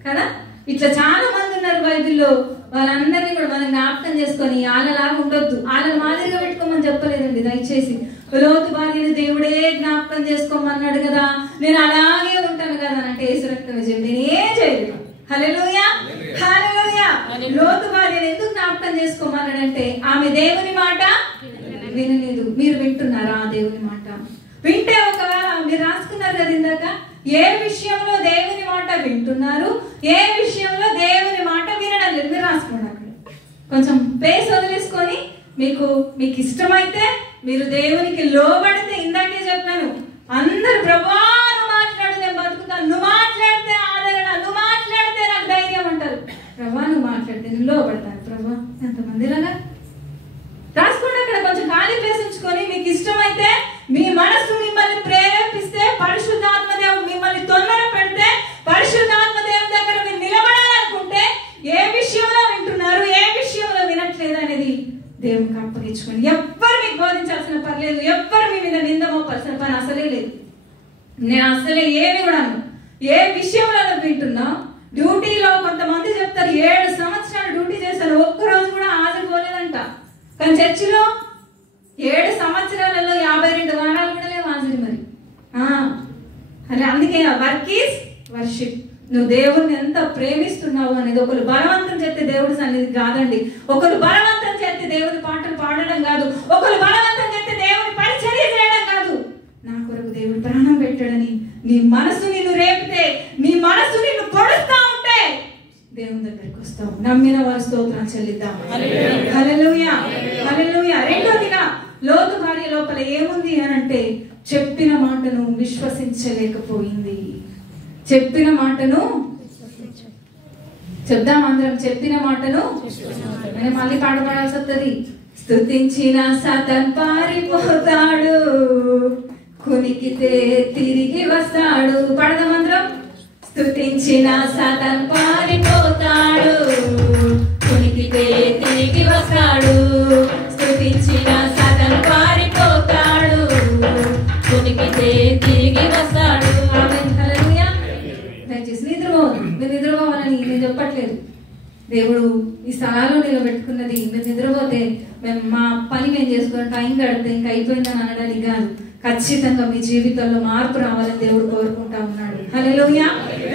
కదా. ఇట్లా చాలా మంది ఉన్నారు బైబిల్లో. వాళ్ళందరినీ కూడా మనం జ్ఞాపకం చేసుకొని వాళ్ళలాగా ఉండొద్దు, వాళ్ళని మాదిరిగా పెట్టుకోమని చెప్పలేదండి దయచేసి. లోతు భార్యని దేవుడే జ్ఞాపకం చేసుకోమన్నాడు కదా, నేను అలాగే ఉంటాను కదా అంటే యేసు రక్తం చెప్పి నేనేం చేయలేదు. హల్లెలూయా. హల్లెలూయా. లోతు భార్యని ఎందుకు జ్ఞాపకం చేసుకోమన్నాడంటే ఆమె దేవుని మాట వినలేదు. మీరు వింటున్నారా దేవుని మాట? వింటే ఒకవేళ మీరు రాసుకున్నారు కదా ఇందాక, ఏ విషయంలో దేవుని మాట వింటున్నారు, ఏ విషయంలో దేవుని మాట వినడం లేదు, మీరు రాసుకోండి. అక్కడ కొంచెం ప్లేస్ వదిలేసుకొని మీకు ఇష్టమైతే మీరు దేవునికి లోబడితే, ఇందాకే చెప్పాను అందరు ప్రభువా నువ్వు మాట్లాడు నేను బతుకుతాను, నువ్వు మాట్లాడితే ఆదరణ, నువ్వు మాట్లాడితే నాకు ధైర్యం అంటారు. ప్రభువా నువ్వు మాట్లాడితే నేను లోబడతాను. ప్రభువా ఎంతమంది లాగా రాసుకోండి. అక్కడ కొంచెం ఖాళీ ప్లేస్ ఉంచుకొని మీకు ఇష్టమైతే, మీ మనసు మిమ్మల్ని ప్రేరేపిస్తే, పరిశుద్ధాత్మ దేవుడు మిమ్మల్ని తొందర పెడితే, పరిశుద్ధాత్మ దేవుని దగ్గర మీరు నిలబడాలనుకుంటే పర్లేదు, ఎవ్వరు మీ మీద నింద మోపాల్సిన పని అసలే లేదు. నేను అసలే ఏమి కూడా ఏ విషయంలో వింటున్నా, డ్యూటీలో కొంతమంది చెప్తారు 7 సంవత్సరాలు డ్యూటీ చేశారు, ఒక్కరోజు కూడా హాజరు పోలేదంట. కానీ చర్చిలో 7 సంవత్సరాలలో 52 వారాలు కూడా లేవు హాజరు. మరి అలా అందుకే వర్క్ ఈజ్ వర్షిప్. నువ్వు దేవుడిని ఎంత ప్రేమిస్తున్నావు అనేది ఒకరు బలవంతం చేస్తే దేవుడి సన్నిధి కాదండి. ఒకరు బలవంతం చేస్తే దేవుడి పాటలు పాడడం కాదు, ఒకరు బలవంతం చేస్తే దేవుడి పరిచర్య చేయడం కాదు. నా కొరకు దేవుడు ప్రాణం పెట్టాడని నీ మనసు నిన్ను రేపితే, నీ మనసు నిన్ను పొడుస్తా ఉంటే దేవుని దగ్గరికి వస్తావు. నమ్మిన వారి స్తోత్రం చెల్లిద్దాం. హల్లెలూయా, హల్లెలూయా. రెండోదిగా లోతు భార్య లోపల ఏముంది అని అంటే, చెప్పిన మాటను విశ్వసించలేకపోయింది. చెప్పిన మాటను చెప్దాం అందరం, చెప్పిన మాటను మళ్ళీ పాడబడాల్సి వస్తుంది. స్తుతించిన సాతాన్ పారిపోతాడు, కునికితే తిరిగి వస్తాడు. పాడదాం అందరం. స్తుతించిన సాతాన్ పారిపోతాడు, కునికితే తిరిగి వస్తాడు. స్తుతించిన సాతాన్ పారిపోతాడు, కునికితే తిరిగి వస్తాడు. హల్లెలూయా. దయచేసి నిద్రపోవద్దు. మీరు నిద్రపోవాలని నేను చెప్పట్లేదు. దేవుడు ఈ స్థలాల్లో నిలబెట్టుకున్నది మీరు నిద్రపోతే మేము మా పని మేము చేసుకుని టైం గడితే ఇంకా అయిపోయిందని అనడానికి కాదు. ఖచ్చితంగా మీ జీవితంలో మార్పు రావాలని దేవుడు కోరుకుంటా ఉన్నాడు. హల్లెలూయా.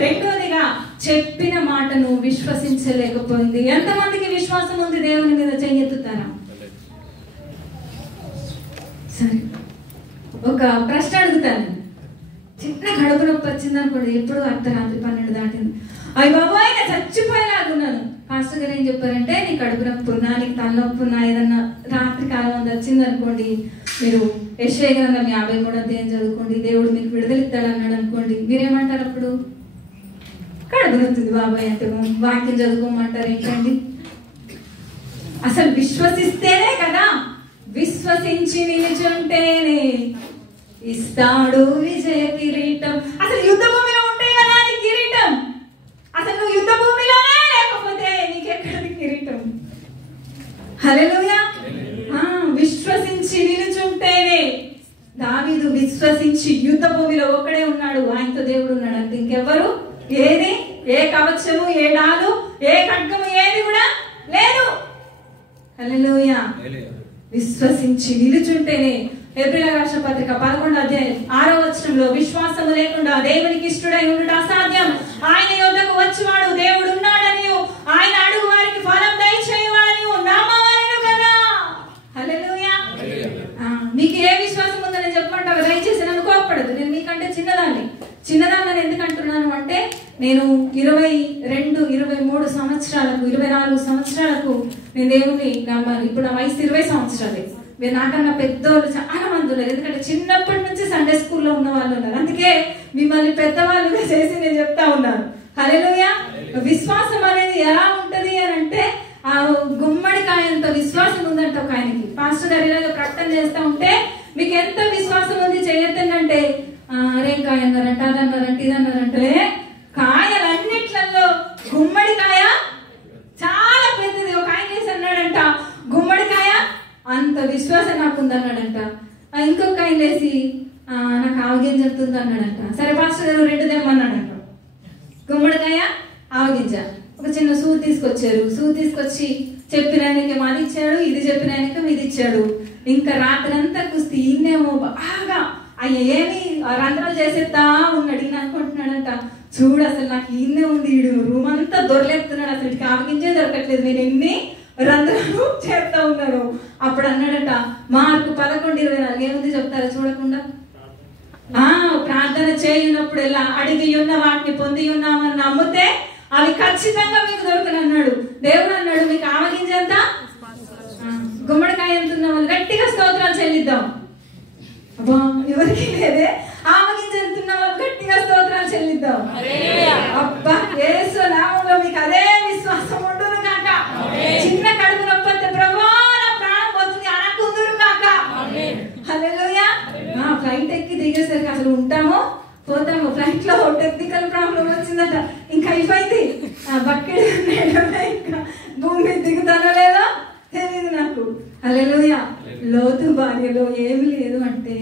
రెండోదిగా చెప్పిన మాటను విశ్వసించలేకపోయింది. ఎంతమందికి విశ్వాసం ఉంది దేవుని మీద? చెయ్యెత్తుతారా? సరే, ఒక ప్రశ్న అడుగుతాను. చిన్న కడుపు నొప్పి వచ్చింది అనుకోండి, ఎప్పుడు అర్ధరాత్రి 12 దాటింది, అయ్యి బాబు ఆయన చచ్చిపోయేలాగున్నాను. పాస్టర్ గారు ఏం చెప్పారంటే, నీ కడుపు నొప్పి ఉన్నా, నీకు తలనొప్పి ఉన్నా, ఏదన్నా రాత్రి కాలం అంత వచ్చింది అనుకోండి, మీరు యెషయా గ్రంథం 53 చదువుకోండి, దేవుడు మీకు విడుదలిస్తాడు అన్నాడు అనుకోండి, మీరేమంటారు? అప్పుడు కడుపు నొత్తుంది బాబాయ్ అంటే వాక్యం చదువుకోమంటారు ఏంటండి? అసలు విశ్వసిస్తేనే కదా, విశ్వసించి నిలుచుంటేనే ఇస్తాడు విజయ కిరీటం. అసలు యుద్ధ భూమిలో ఉంటే కదా అది కిరీటం. అసలు నువ్వు యుద్ధ భూమిలోనే లేకపోతే నీకెక్కడిది కిరీటం? హల్లెలూయా. విశ్వసించి నిలుచుంటేనే. దావీదు విశ్వసించి యుద్ధ భూమిలో ఒక్కడే ఉన్నాడు, ఆయనతో దేవుడు ఉన్నాడు అంటే ఇంకెవ్వరు ఏది, ఏ కవచము, ఏ డాలు, ఏ ఖడ్గము ఏది కూడా లేదు. హల్లెలూయా. విశ్వసించి నిలుచుంటేనే. హెబ్రీయుల రాసిన పత్రిక 11:6 విశ్వాసము లేకుండా దేవునికి ఇష్టడై ఉండుట అసాధ్యం. ఆయన యొద్దకు వచ్చువాడు దేవుడు ఉన్నాడని, ఆయన అడుగు వారికి ఫలం దయచేయవాడని నమ్మవలెను కదా. హల్లెలూయా. మీకు ఏ విశ్వాసం ఉందని చెప్పమంటారు? దయచేసి నన్ను కోపపడదు. నేను మీకంటే చిన్నదాన్ని ఎందుకు అంటున్నాను అంటే, నేను 22, 23 సంవత్సరాలకు 24 సంవత్సరాలకు నేను దేవుణ్ణి నమ్మాను. ఇప్పుడు నా వయసు 20 సంవత్సరాలే. మీరు నాకన్నా పెద్దోళ్ళు చాలా మంది ఉన్నారు, ఎందుకంటే చిన్నప్పటి నుంచి సండే స్కూల్లో ఉన్న వాళ్ళు ఉన్నారు. అందుకే మిమ్మల్ని పెద్దవాళ్ళుగా చేసి నేను చెప్తా ఉన్నాను. హల్లెలూయా. విశ్వాసం అనేది ఎలా ఉంటది అని అంటే, ఆ గుమ్మడికాయంత విశ్వాసం ఉందంట ఒక ఆయనకి. పాస్టర్ గారు ఇలాగ ప్రకటన చేస్తా ఉంటే, మీకు ఎంత విశ్వాసం ఉంది చేయొద్దంటే, అరేం కాయ అన్నారంట, అదన్నారంట, ఇదన్నారంటే, కాయలన్నిట్లలో గుమ్మడికాయ చాలా పెద్దది. ఒక ఆయన చేసి అన్నాడంట, గుమ్మడికాయ అంత విశ్వాసం నాకు ఉందన్నాడంట. ఇంకొక ఆయన లేసి నాకు ఆవగింజ చెప్తుంది అన్నాడంట. సరే పాస్టర్ గారు 2 తెమ్మన్నాడంట. గుమ్మడికాయ, ఆవగింజ. ఒక చిన్న సూ తీసుకొచ్చారు. సూ తీసుకొచ్చి చెప్పిన ఆయనకి అది ఇచ్చాడు, ఇది చెప్పిన ఆయనకి ఇది ఇచ్చాడు. ఇంకా రాత్రంతా కుస్తీ ఈయనేమో బాగా ఏమి రంధ్రాలు చేసేద్దా ఉన్నాడు. ఈయన అనుకుంటున్నాడంట, చూడు అసలు నాకు ఈయనే ఉంది, ఈడు రూమ్ అంతా దొరలేస్తున్నాడు, అసలు ఇటు ఆవగింజే దొరకట్లేదు, నేను ఎన్ని రంధ్రాలు చేస్తా ఉన్నాను. అప్పుడు అన్నాడట, మార్కు 11:24 ఏముంది చెప్తారా చూడకుండా, ప్రార్థన చేయనప్పుడు ఎలా అడిగి ఉన్న వాటిని పొంది ఉన్నామని నమ్మితే అవి ఖచ్చితంగా మీకు దొరకను అన్నాడు. దేవుడు అన్నాడు, మీకు ఆవగింజ ఎంత, గుమ్మడికాయ ఎంత ఉన్న వాళ్ళు గట్టిగా స్తోత్రాలు చెల్లిద్దాం. అబ్బా ఎవరికి లేదే, ఆవగింజ ఎంత ఉన్న వాళ్ళు గట్టిగా స్తోత్రాలు చెల్లిద్దాం. అబ్బా యేసు నామములో మీకు అదే విశ్వాసం ఉండును కాక. చిన్న కడుపు నొప్పి వస్తే ప్రభువా నా ప్రాణం పోతుంది అనకుందురు కాక. హల్లెలూయా. ఫ్లైట్ ఎక్కి దిగేసరికి అసలు ఉంటామో పోతాము. ఫ్లైట్ లో టెక్నికల్ ప్రాబ్లం వచ్చిందట, ఇంకా అయిపోయింది. బకెట్ ఇంకా భూమి దిగుతానో లేదో తెలియదు నాకు. హల్లెలూయా. లోతు భార్యలో ఏమి లేదు అంటే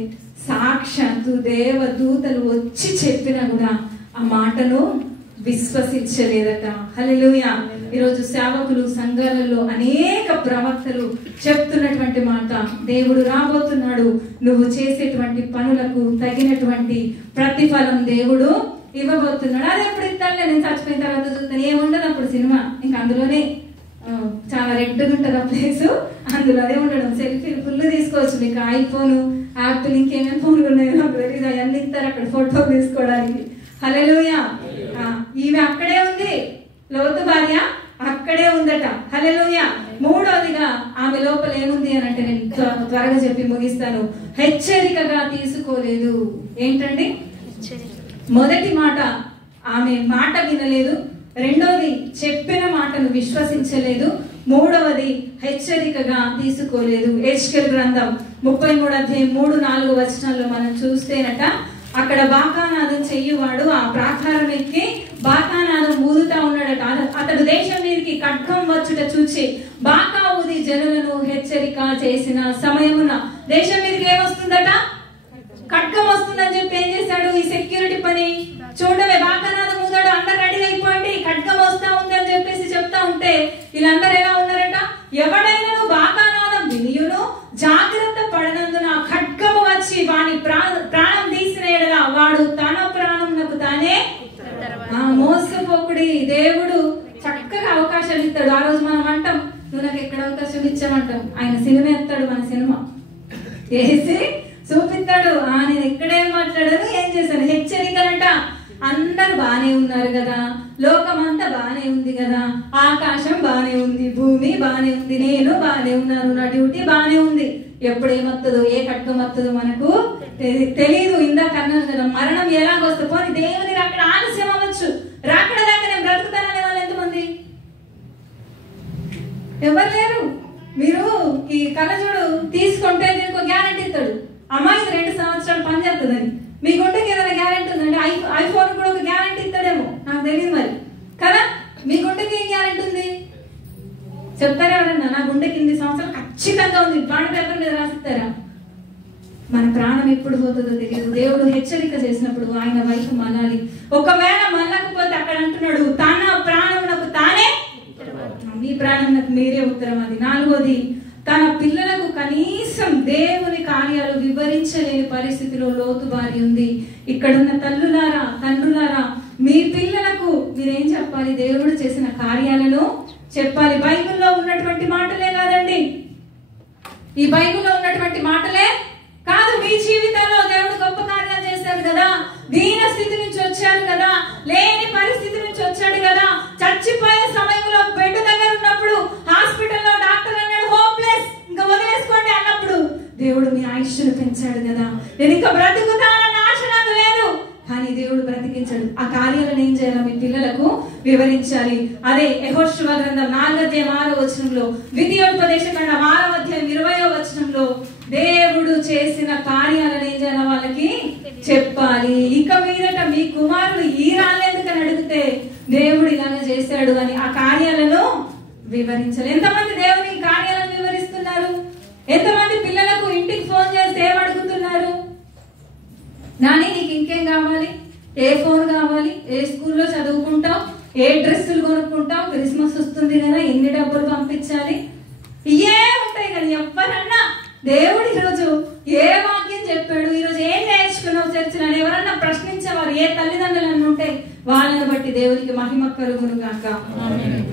సాక్షాత్తు దేవదూతలు వచ్చి చెప్పినా కూడా ఆ మాటను విశ్వసించలేదట. హల్లెలూయా. ఈరోజు సేవకులు సంఘాలలో అనేక ప్రవక్తలు చెప్తున్నటువంటి మాట, దేవుడు రాబోతున్నాడు, నువ్వు చేసేటువంటి పనులకు తగినటువంటి ప్రతిఫలం దేవుడు ఇవ్వబోతున్నాడు. అది ఎప్పుడు ఇస్తాను, నేను చచ్చిపోయిన తర్వాత చూస్తాను, ఏముండదు అప్పుడు సినిమా. ఇంకా అందులోనే చాలా రెడ్గా ఉంటుంది ఆ ప్లేస్, అందులోనే ఉండడం. సెల్ఫీలు ఫుల్ తీసుకోవచ్చు. మీకు ఐఫోన్, యాపిల్, ఇంకేమేమి ఫోన్లు ఉన్నాయో నాకు తెలియదు, అవన్నీ ఇస్తారు అక్కడ ఫోటో తీసుకోవడానికి. హల్లెలూయా. ఈమె అక్కడే ఉంది, లోతు భార్య అక్కడే ఉందట. హల్లెలూయా. మూడోదిగా ఆమె లోపల ఏముంది అని అంటే, నేను త్వరగా చెప్పి ముగిస్తాను. హెచ్చరికగా తీసుకోలేదు. ఏంటండి? మొదటి మాట, ఆమె మాట వినలేదు. రెండోది, చెప్పిన మాటను విశ్వసించలేదు. మూడవది, హెచ్చరికగా తీసుకోలేదు. యెహెజ్కేలు గ్రంథం 33:3-4 మనం చూస్తేనట, అక్కడ బాకానాదం చెయ్యువాడు ఆ ప్రాకారం ఎక్కి బాకానాదం ఊదుతా ఉన్నాడట. అతడు దేశం మీదకి ఖడ్గం వచ్చుట చూచి బాకా ఊది జనులను హెచ్చరిక చేసిన సమయమున దేశం మీదకి ఏమొస్తుందట? ఖడ్గం వస్తుందని చెప్పి ఏం చేశాడు? ఈ సెక్యూరిటీ పని చూడమే, బాకానాదం ఊదాడు, అందరు రెడీ అయిపోండి, ఖడ్గం వస్తా ఉంది అని చెప్పేసి చెప్తా ఉంటే వీళ్ళందరూ ఎలా ఉన్నారట? ఎవడైనా బాకానాదం వినియును జాగ్రత్త పడనందున ఖడ్గము వచ్చి వాని ప్రాణం తీసిన ఎడల వాడు తన ప్రాణమునకు తానే మోసపోకుడి. దేవుడు చక్కగా అవకాశాలు ఇస్తాడు. ఆ రోజు మనం అంటాం, నువ్వు నాకు ఎక్కడ అవకాశం ఇచ్చామంటాం. ఆయన సినిమా ఎత్తాడు, మన సినిమా వేసి చూపిస్తాడు. నేను ఎక్కడేం మాట్లాడాను, ఏం చేశాను. హెచ్చరికలంట. అందరు బానే ఉన్నారు కదా, లోకం అంతా బానే ఉంది కదా, ఆకాశం బానే ఉంది, భూమి బానే ఉంది, నేను బానే ఉన్నాను, నా డ్యూటీ బానే ఉంది. ఎప్పుడేమొస్తుందో, ఏ ఖడ్గం వస్తుందో మనకు తెలియదు. ఇందాక అన్నాను కదా, మరణం ఎలాగొస్తుందో. పోనీ దేవుని రాకడ ఆలస్యం అవ్వచ్చు, రాకడ దాకా నేను బ్రతుకుతాననే వాళ్ళు ఎంతమంది? ఎవరు లేరు. మీరు ఈ కళ్ళజోడు తీసుకుంటే దీనికి గ్యారెంటీ ఇస్తాడు, అమ్మాయి 2 సంవత్సరాలు పని చేస్తుందని. మీ గుండెకి ఏదైనా గ్యారెంటీ ఉందండి? ఐఫోన్ కూడా ఒక గ్యారెంటీ ఇస్తాడేమో, నాకు తెలియదు మరి కదా. మీ గుండెకి ఏం గ్యారెంటీ ఉంది చెప్తారా ఎవరన్నా? నా గుండెకి 8 సంవత్సరాలు ఖచ్చితంగా ఉంది, బాండ్ పేపర్ మీద రాసిస్తారా? మన ప్రాణం ఎప్పుడు పోతుందో తెలియదు. దేవుడు హెచ్చరిక చేసినప్పుడు ఆయన వైపు మనాలి. ఒకవేళ మళ్ళకపోతే అక్కడ అంటున్నాడు, తన ప్రాణమునకు తానే, మీ ప్రాణమునకు మీరే ఉత్తరం. అది నాలుగోది, తన పిల్లలకు కనీసం దేవుని కార్యాలు వివరించలేని పరిస్థితిలో లోతు భార్య ఉంది. ఇక్కడున్న తల్లులారా, తండ్రులారా, మీ పిల్లలకు మీరేం చెప్పాలి? దేవుడు చేసిన కార్యాలను చెప్పాలి. బైబిల్లో ఉన్నటువంటి మాటలే కాదండి, ఈ బైబిల్లో ఉన్నటువంటి మాటలే కాదు, మీ జీవితంలో దేవుడు గొప్ప కార్యాలు చేశాడు కదా. దీన స్థితి నుంచి వచ్చాడు కదా, లేని పరిస్థితి నుంచి వచ్చాడు కదా. చచ్చిపోయే సమయంలో బెడ్ దగ్గర ఉన్నప్పుడు హాస్పిటల్లో డాక్టర్ అన్నాడు హోప్లెస్, ఇంకా వదిలేసుకోండి అన్నప్పుడు దేవుడు మీ ఆయుష్ను పెంచాడు కదా. నేను ఇంకా బ్రతుకుతానన్న ఆశ నాకు లేదు, కానీ దేవుడు బ్రతికించాడు. ఆ కార్యాలను ఏం చేయాలి? మీ పిల్లలకు వివరించాలి. అదే యెహోషువ గ్రంథం 4:6 ద్వితీయోపదేశకాండం 6:20 దేవుడు చేసిన కార్యాలను ఏం చేయాలి? వాళ్ళకి చెప్పాలి. ఇక మీదట మీ కుమారుడు ఈ రాలేదుకని అడిగితే దేవుడు ఇలాగ చేశాడు అని ఆ కార్యాలను వివరించాలి. ఎంతమంది దేవుని కార్యాలను వివరిస్తున్నారు? ఎంతమంది పిల్లలకు ఇంటికి ఫోన్ చేస్తే ఏమడుగుతున్నారు? నాని నీకు ఇంకేం కావాలి? ఏ ఫోన్ కావాలి? ఏ స్కూల్లో చదువుకుంటావు? ఏ డ్రెస్సులు కొనుక్కుంటావు? క్రిస్మస్ వస్తుంది కదా, ఎన్ని డబ్బులు పంపించాలి? ఇవే ఉంటాయి కదా. ఎవరన్నా దేవుడు ఈరోజు ఏ వాక్యం చెప్పాడు, ఈరోజు ఏం నేర్చుకున్నావు చర్చలు అని ఎవరన్నా ప్రశ్నించేవారు ఏ తల్లిదండ్రులు ఉంటే వాళ్ళని బట్టి దేవునికి మహిమ కలుగును గాక.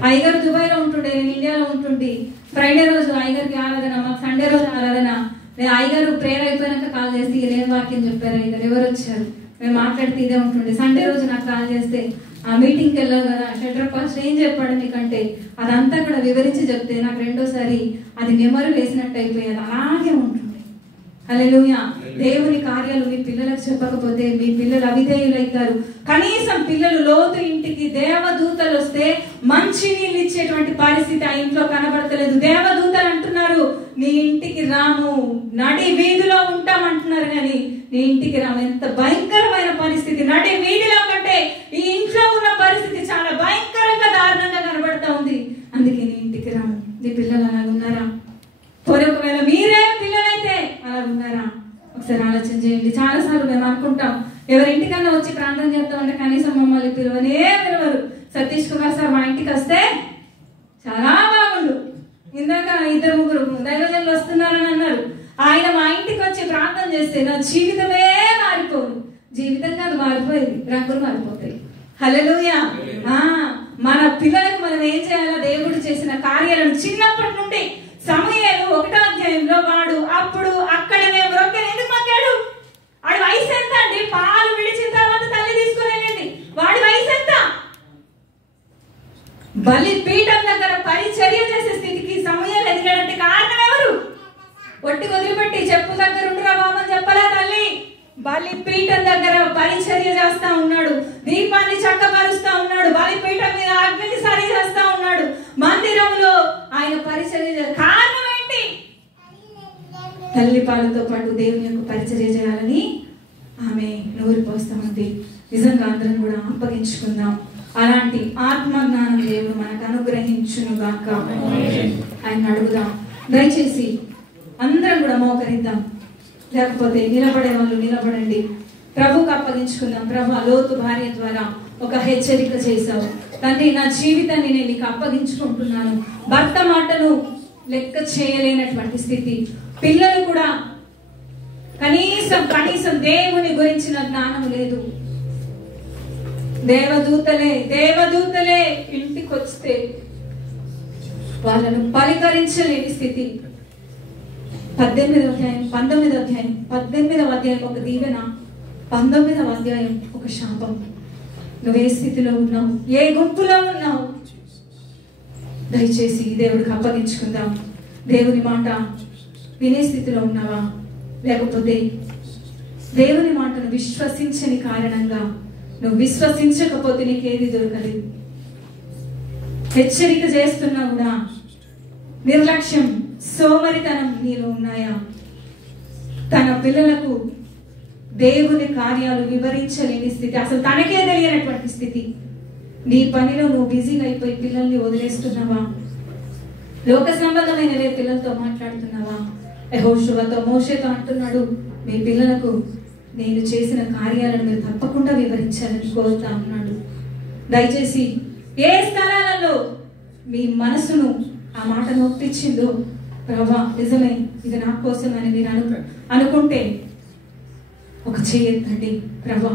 అయ్యగారు దుబాయ్ లో ఉంటుండే, నేను ఇండియాలో ఉంటుండి. ఫ్రైడే రోజు అయ్యగారికి ఆరాధన, మాకు సండే రోజు ఆరాధన. నేను అయ్యగారు ప్రేయర్ అయిపోయినాక కాల్ చేస్తే ఏం వాక్యం చెప్పారు అయ్యగారు, ఎవరు వచ్చారు, మేము మాట్లాడితే ఇదే ఉంటుండే. సండే రోజు నాకు కాల్ చేస్తే ఆ మీటింగ్కి వెళ్ళావు కదా, షట్టర్ పాస్ట్ ఏం చెప్పాడు నీకంటే అదంతా కూడా వివరించి చెప్తే నాకు రెండోసారి అది మెమరీ వేసినట్టు అయిపోయేది, అలాగే ఉంటుంది. హల్లెలూయా. దేవుని కార్యాలు మీ పిల్లలకు చెప్పకపోతే మీ పిల్లలు అవిధేయులైతారు. కనీసం పిల్లలు లోతు ఇంటికి దేవదూతలు వస్తే మంచి నీళ్ళు ఇచ్చేటువంటి పరిస్థితి ఆ ఇంట్లో కనబడతలేదు. దేవదూతలు అంటున్నారు నీ ఇంటికి రాము, నడి వీధిలో ఉంటామంటున్నారు కానీ నీ ఇంటికి రాము. ఎంత భయంకరమైన పరిస్థితి! నడి వీధిలో కంటే ఈ ఇంట్లో ఉన్న పరిస్థితి చాలా భయంకరంగా దారుణంగా కనబడతా ఉంది. అందుకే నీ ఇంటికి రాము. నీ పిల్లలు అలాగ ఉన్నారా? ఒకవేళ మీరే పిల్లలు అంటే కనీసం మమ్మల్ని పిలవరు. సతీష్ కుమార్ సార్ మా ఇంటికి వస్తే చాలా బాగుండు. ఇందాక 2-3 దైవజనులు వస్తున్నారని అన్నారు. ఆయన మా ఇంటికి వచ్చి ప్రార్థన చేస్తే నా జీవితమే మారిపోదు. జీవితం కాదు, మారిపోయేది, రంగులు మారిపోతాయి. హల్లెలూయా. మన పిల్లలకు మనం ఏం చేయాలో దేవుడు చేసిన కార్యాలను చిన్నప్పటి నుండి సమూయేలు 1వ అధ్యాయంలో వాడు అప్పుడు అక్కడనే మ్రొక్కెను. ఎందుకు మొక్కాడు? వాడి వయసు ఎంత అండి? పాలు విడిచిన తర్వాత తల్లి తీసుకుని వెళ్ళింది. వాడి వయసు ఎంత? బలిపీఠం దగ్గర పరిచర్య చేసే స్థితికి సమూయేలు ఎదిగాడంటే కారణం ఎవరు? ఒట్టి వదిలిపెట్టి చెప్పు దగ్గర ఉండురా బాబు అని చెప్పలా తల్లి. బలిపీఠం దగ్గర పరిచర్య చేస్తా ఉన్నాడు, దీపాన్ని చక్కపరుస్తా ఉన్నాడు, బలిపీఠం మీద అగ్నిని సరి చేస్తా ఉన్నాడు, మందిరంలో ఆయన పరిచర్య. కారణం ఏంటి? తల్లి పాలతో పాటు దేవుని యొక్క పరిచర్య చేయాలని ఆమె నోరు పోస్తామంది. నిజంగా అందరం కూడా అప్పగించుకుందాం. అలాంటి ఆత్మజ్ఞానం దేవుడు మనకు అనుగ్రహించును గాక. ఆయన అడుగుదాం. దయచేసి అందరం కూడా మోకరిద్దాం. లేకపోతే నిలబడే వాళ్ళు నిలబడండి. ప్రభుకు అప్పగించుకుందాం. ప్రభు, లోతు భార్య ద్వారా ఒక హెచ్చరిక చేశావు తండ్రి. నా జీవితాన్ని నేను నీకు అప్పగించుకుంటున్నాను. భర్త మాటను లెక్క చేయలేనటువంటి స్థితి. పిల్లలు కూడా కనీసం దేవుని గురించిన జ్ఞానం లేదు. దేవదూతలే ఇంటికి వస్తే వాళ్ళను పలకరించలేని స్థితి. 18వ అధ్యాయం 18వ అధ్యాయం ఒక దీవెన, 19వ అధ్యాయం ఒక శాపం. నువ్వు ఏ స్థితిలో ఉన్నావు? ఏ గుంపులో ఉన్నావు? దయచేసి దేవుడికి అప్పగించుకుందాం. దేవుని మాట వినే స్థితిలో ఉన్నావా? లేకపోతే దేవుని మాటను విశ్వసించని కారణంగా నువ్వు విశ్వసించకపోతే నీకేది దొరకలేదు. హెచ్చరిక చేస్తున్నా కూడా నిర్లక్ష్యం, సోమరితనం నీలో ఉన్నాయా? తన పిల్లలకు దేవుని కార్యాలు వివరించలేని స్థితి, అసలు తనకే తెలియనటువంటి స్థితి. నీ పనిలో నువ్వు బిజీగా అయిపోయి పిల్లల్ని వదిలేస్తున్నావా? లోక సంబంధమైనవే పిల్లలతో మాట్లాడుతున్నావా? యెహోషువతో, మోషేతో అంటున్నాడు, మీ పిల్లలకు నేను చేసిన కార్యాలను మీరు తప్పకుండా వివరించాలని కోరుతా ఉన్నాడు. దయచేసి ఏ స్థలాలలో మీ మనసును ఆ మాట నొప్పించిందో, ప్రభా నిజమే ఇది నా కోసమని మీరు అనుకుంటే ఒక చేయెత్తండి. ప్రభా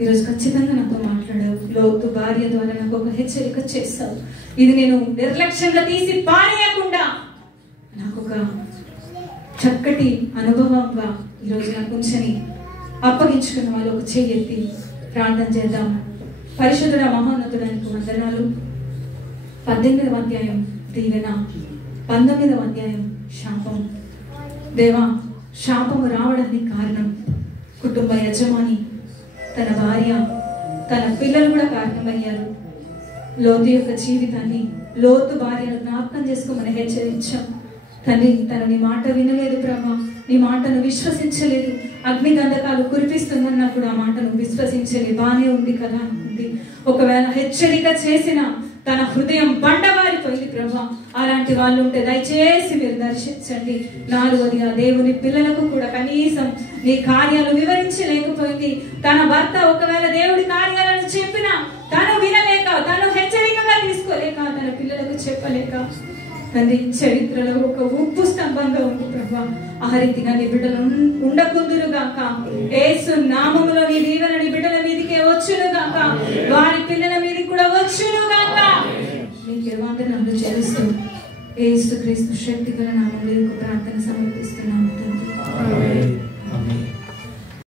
ఈరోజు ఖచ్చితంగా నాతో మాట్లాడావు. లోతు భార్య ద్వారా నాకు ఒక హెచ్చరిక చేస్తావు. ఇది నేను నిర్లక్ష్యంగా తీసి పారేయకుండా నాకు ఒక చక్కటి అనుభవంగా ఈరోజు నాకు ఉంచని అప్పగించుకున్న వాళ్ళు ఒక చేయెత్తి ప్రార్థన చేద్దాం. పరిశుద్ధుడ మహోన్నతుడానికి వందనాలు. 18వ అధ్యాయం దీవెన, 19వ అధ్యాయం శాపం. దేవా, శాపము రావడానికి కారణం కుటుంబ యజమాని, తన భార్య, తన పిల్లలు కూడా కారణమయ్యారు. లోతు యొక్క జీవితాన్ని, లోతు భార్యను జ్ఞాపకం చేసుకోమని హెచ్చరించాం తండ్రి. తను నీ మాట వినలేదు ప్రభా, నీ మాటను విశ్వసించలేదు. అగ్ని గంధకాలు కురిపిస్తుందన్నప్పుడు ఆ మాటను విశ్వసించలేదు. బానే ఉంది కదా అనుకుంది. ఒకవేళ హెచ్చరిక చేసిన తన హృదయం బండబారిపోయింది ప్రభా. అలాంటి వాళ్ళు ఉంటే దయచేసి మీరు దర్శించండి. 4వది, ఆ దేవుని పిల్లలకు కూడా కనీసం నీ కార్యాలు వివరించలేకపోయింది. తన భర్త ఒకవేళ దేవుడి కార్యాలను చెప్పినా తను వినలేక, తను హెచ్చరికగా తీసుకోలేక, తన పిల్లలకు చెప్పలేక తండ్రి చరిత్రలో ఒక ఉప్పు స్తంభంగా ఉంది ప్రభా. ఆ రీతిగా నీ బిడ్డలు ఉండకుందురుగాక. యేసు నామములో నీ దీవెన నీ బిడ్డల మీదకే వచ్చునుగాక, వారి పిల్లల మీదకి కూడా వచ్చునుగాక. నీకు వందనాలు చెల్లిస్తూ యేసు క్రీస్తు శక్తి గల నామములో ప్రార్థన సమర్పిస్తున్నాను.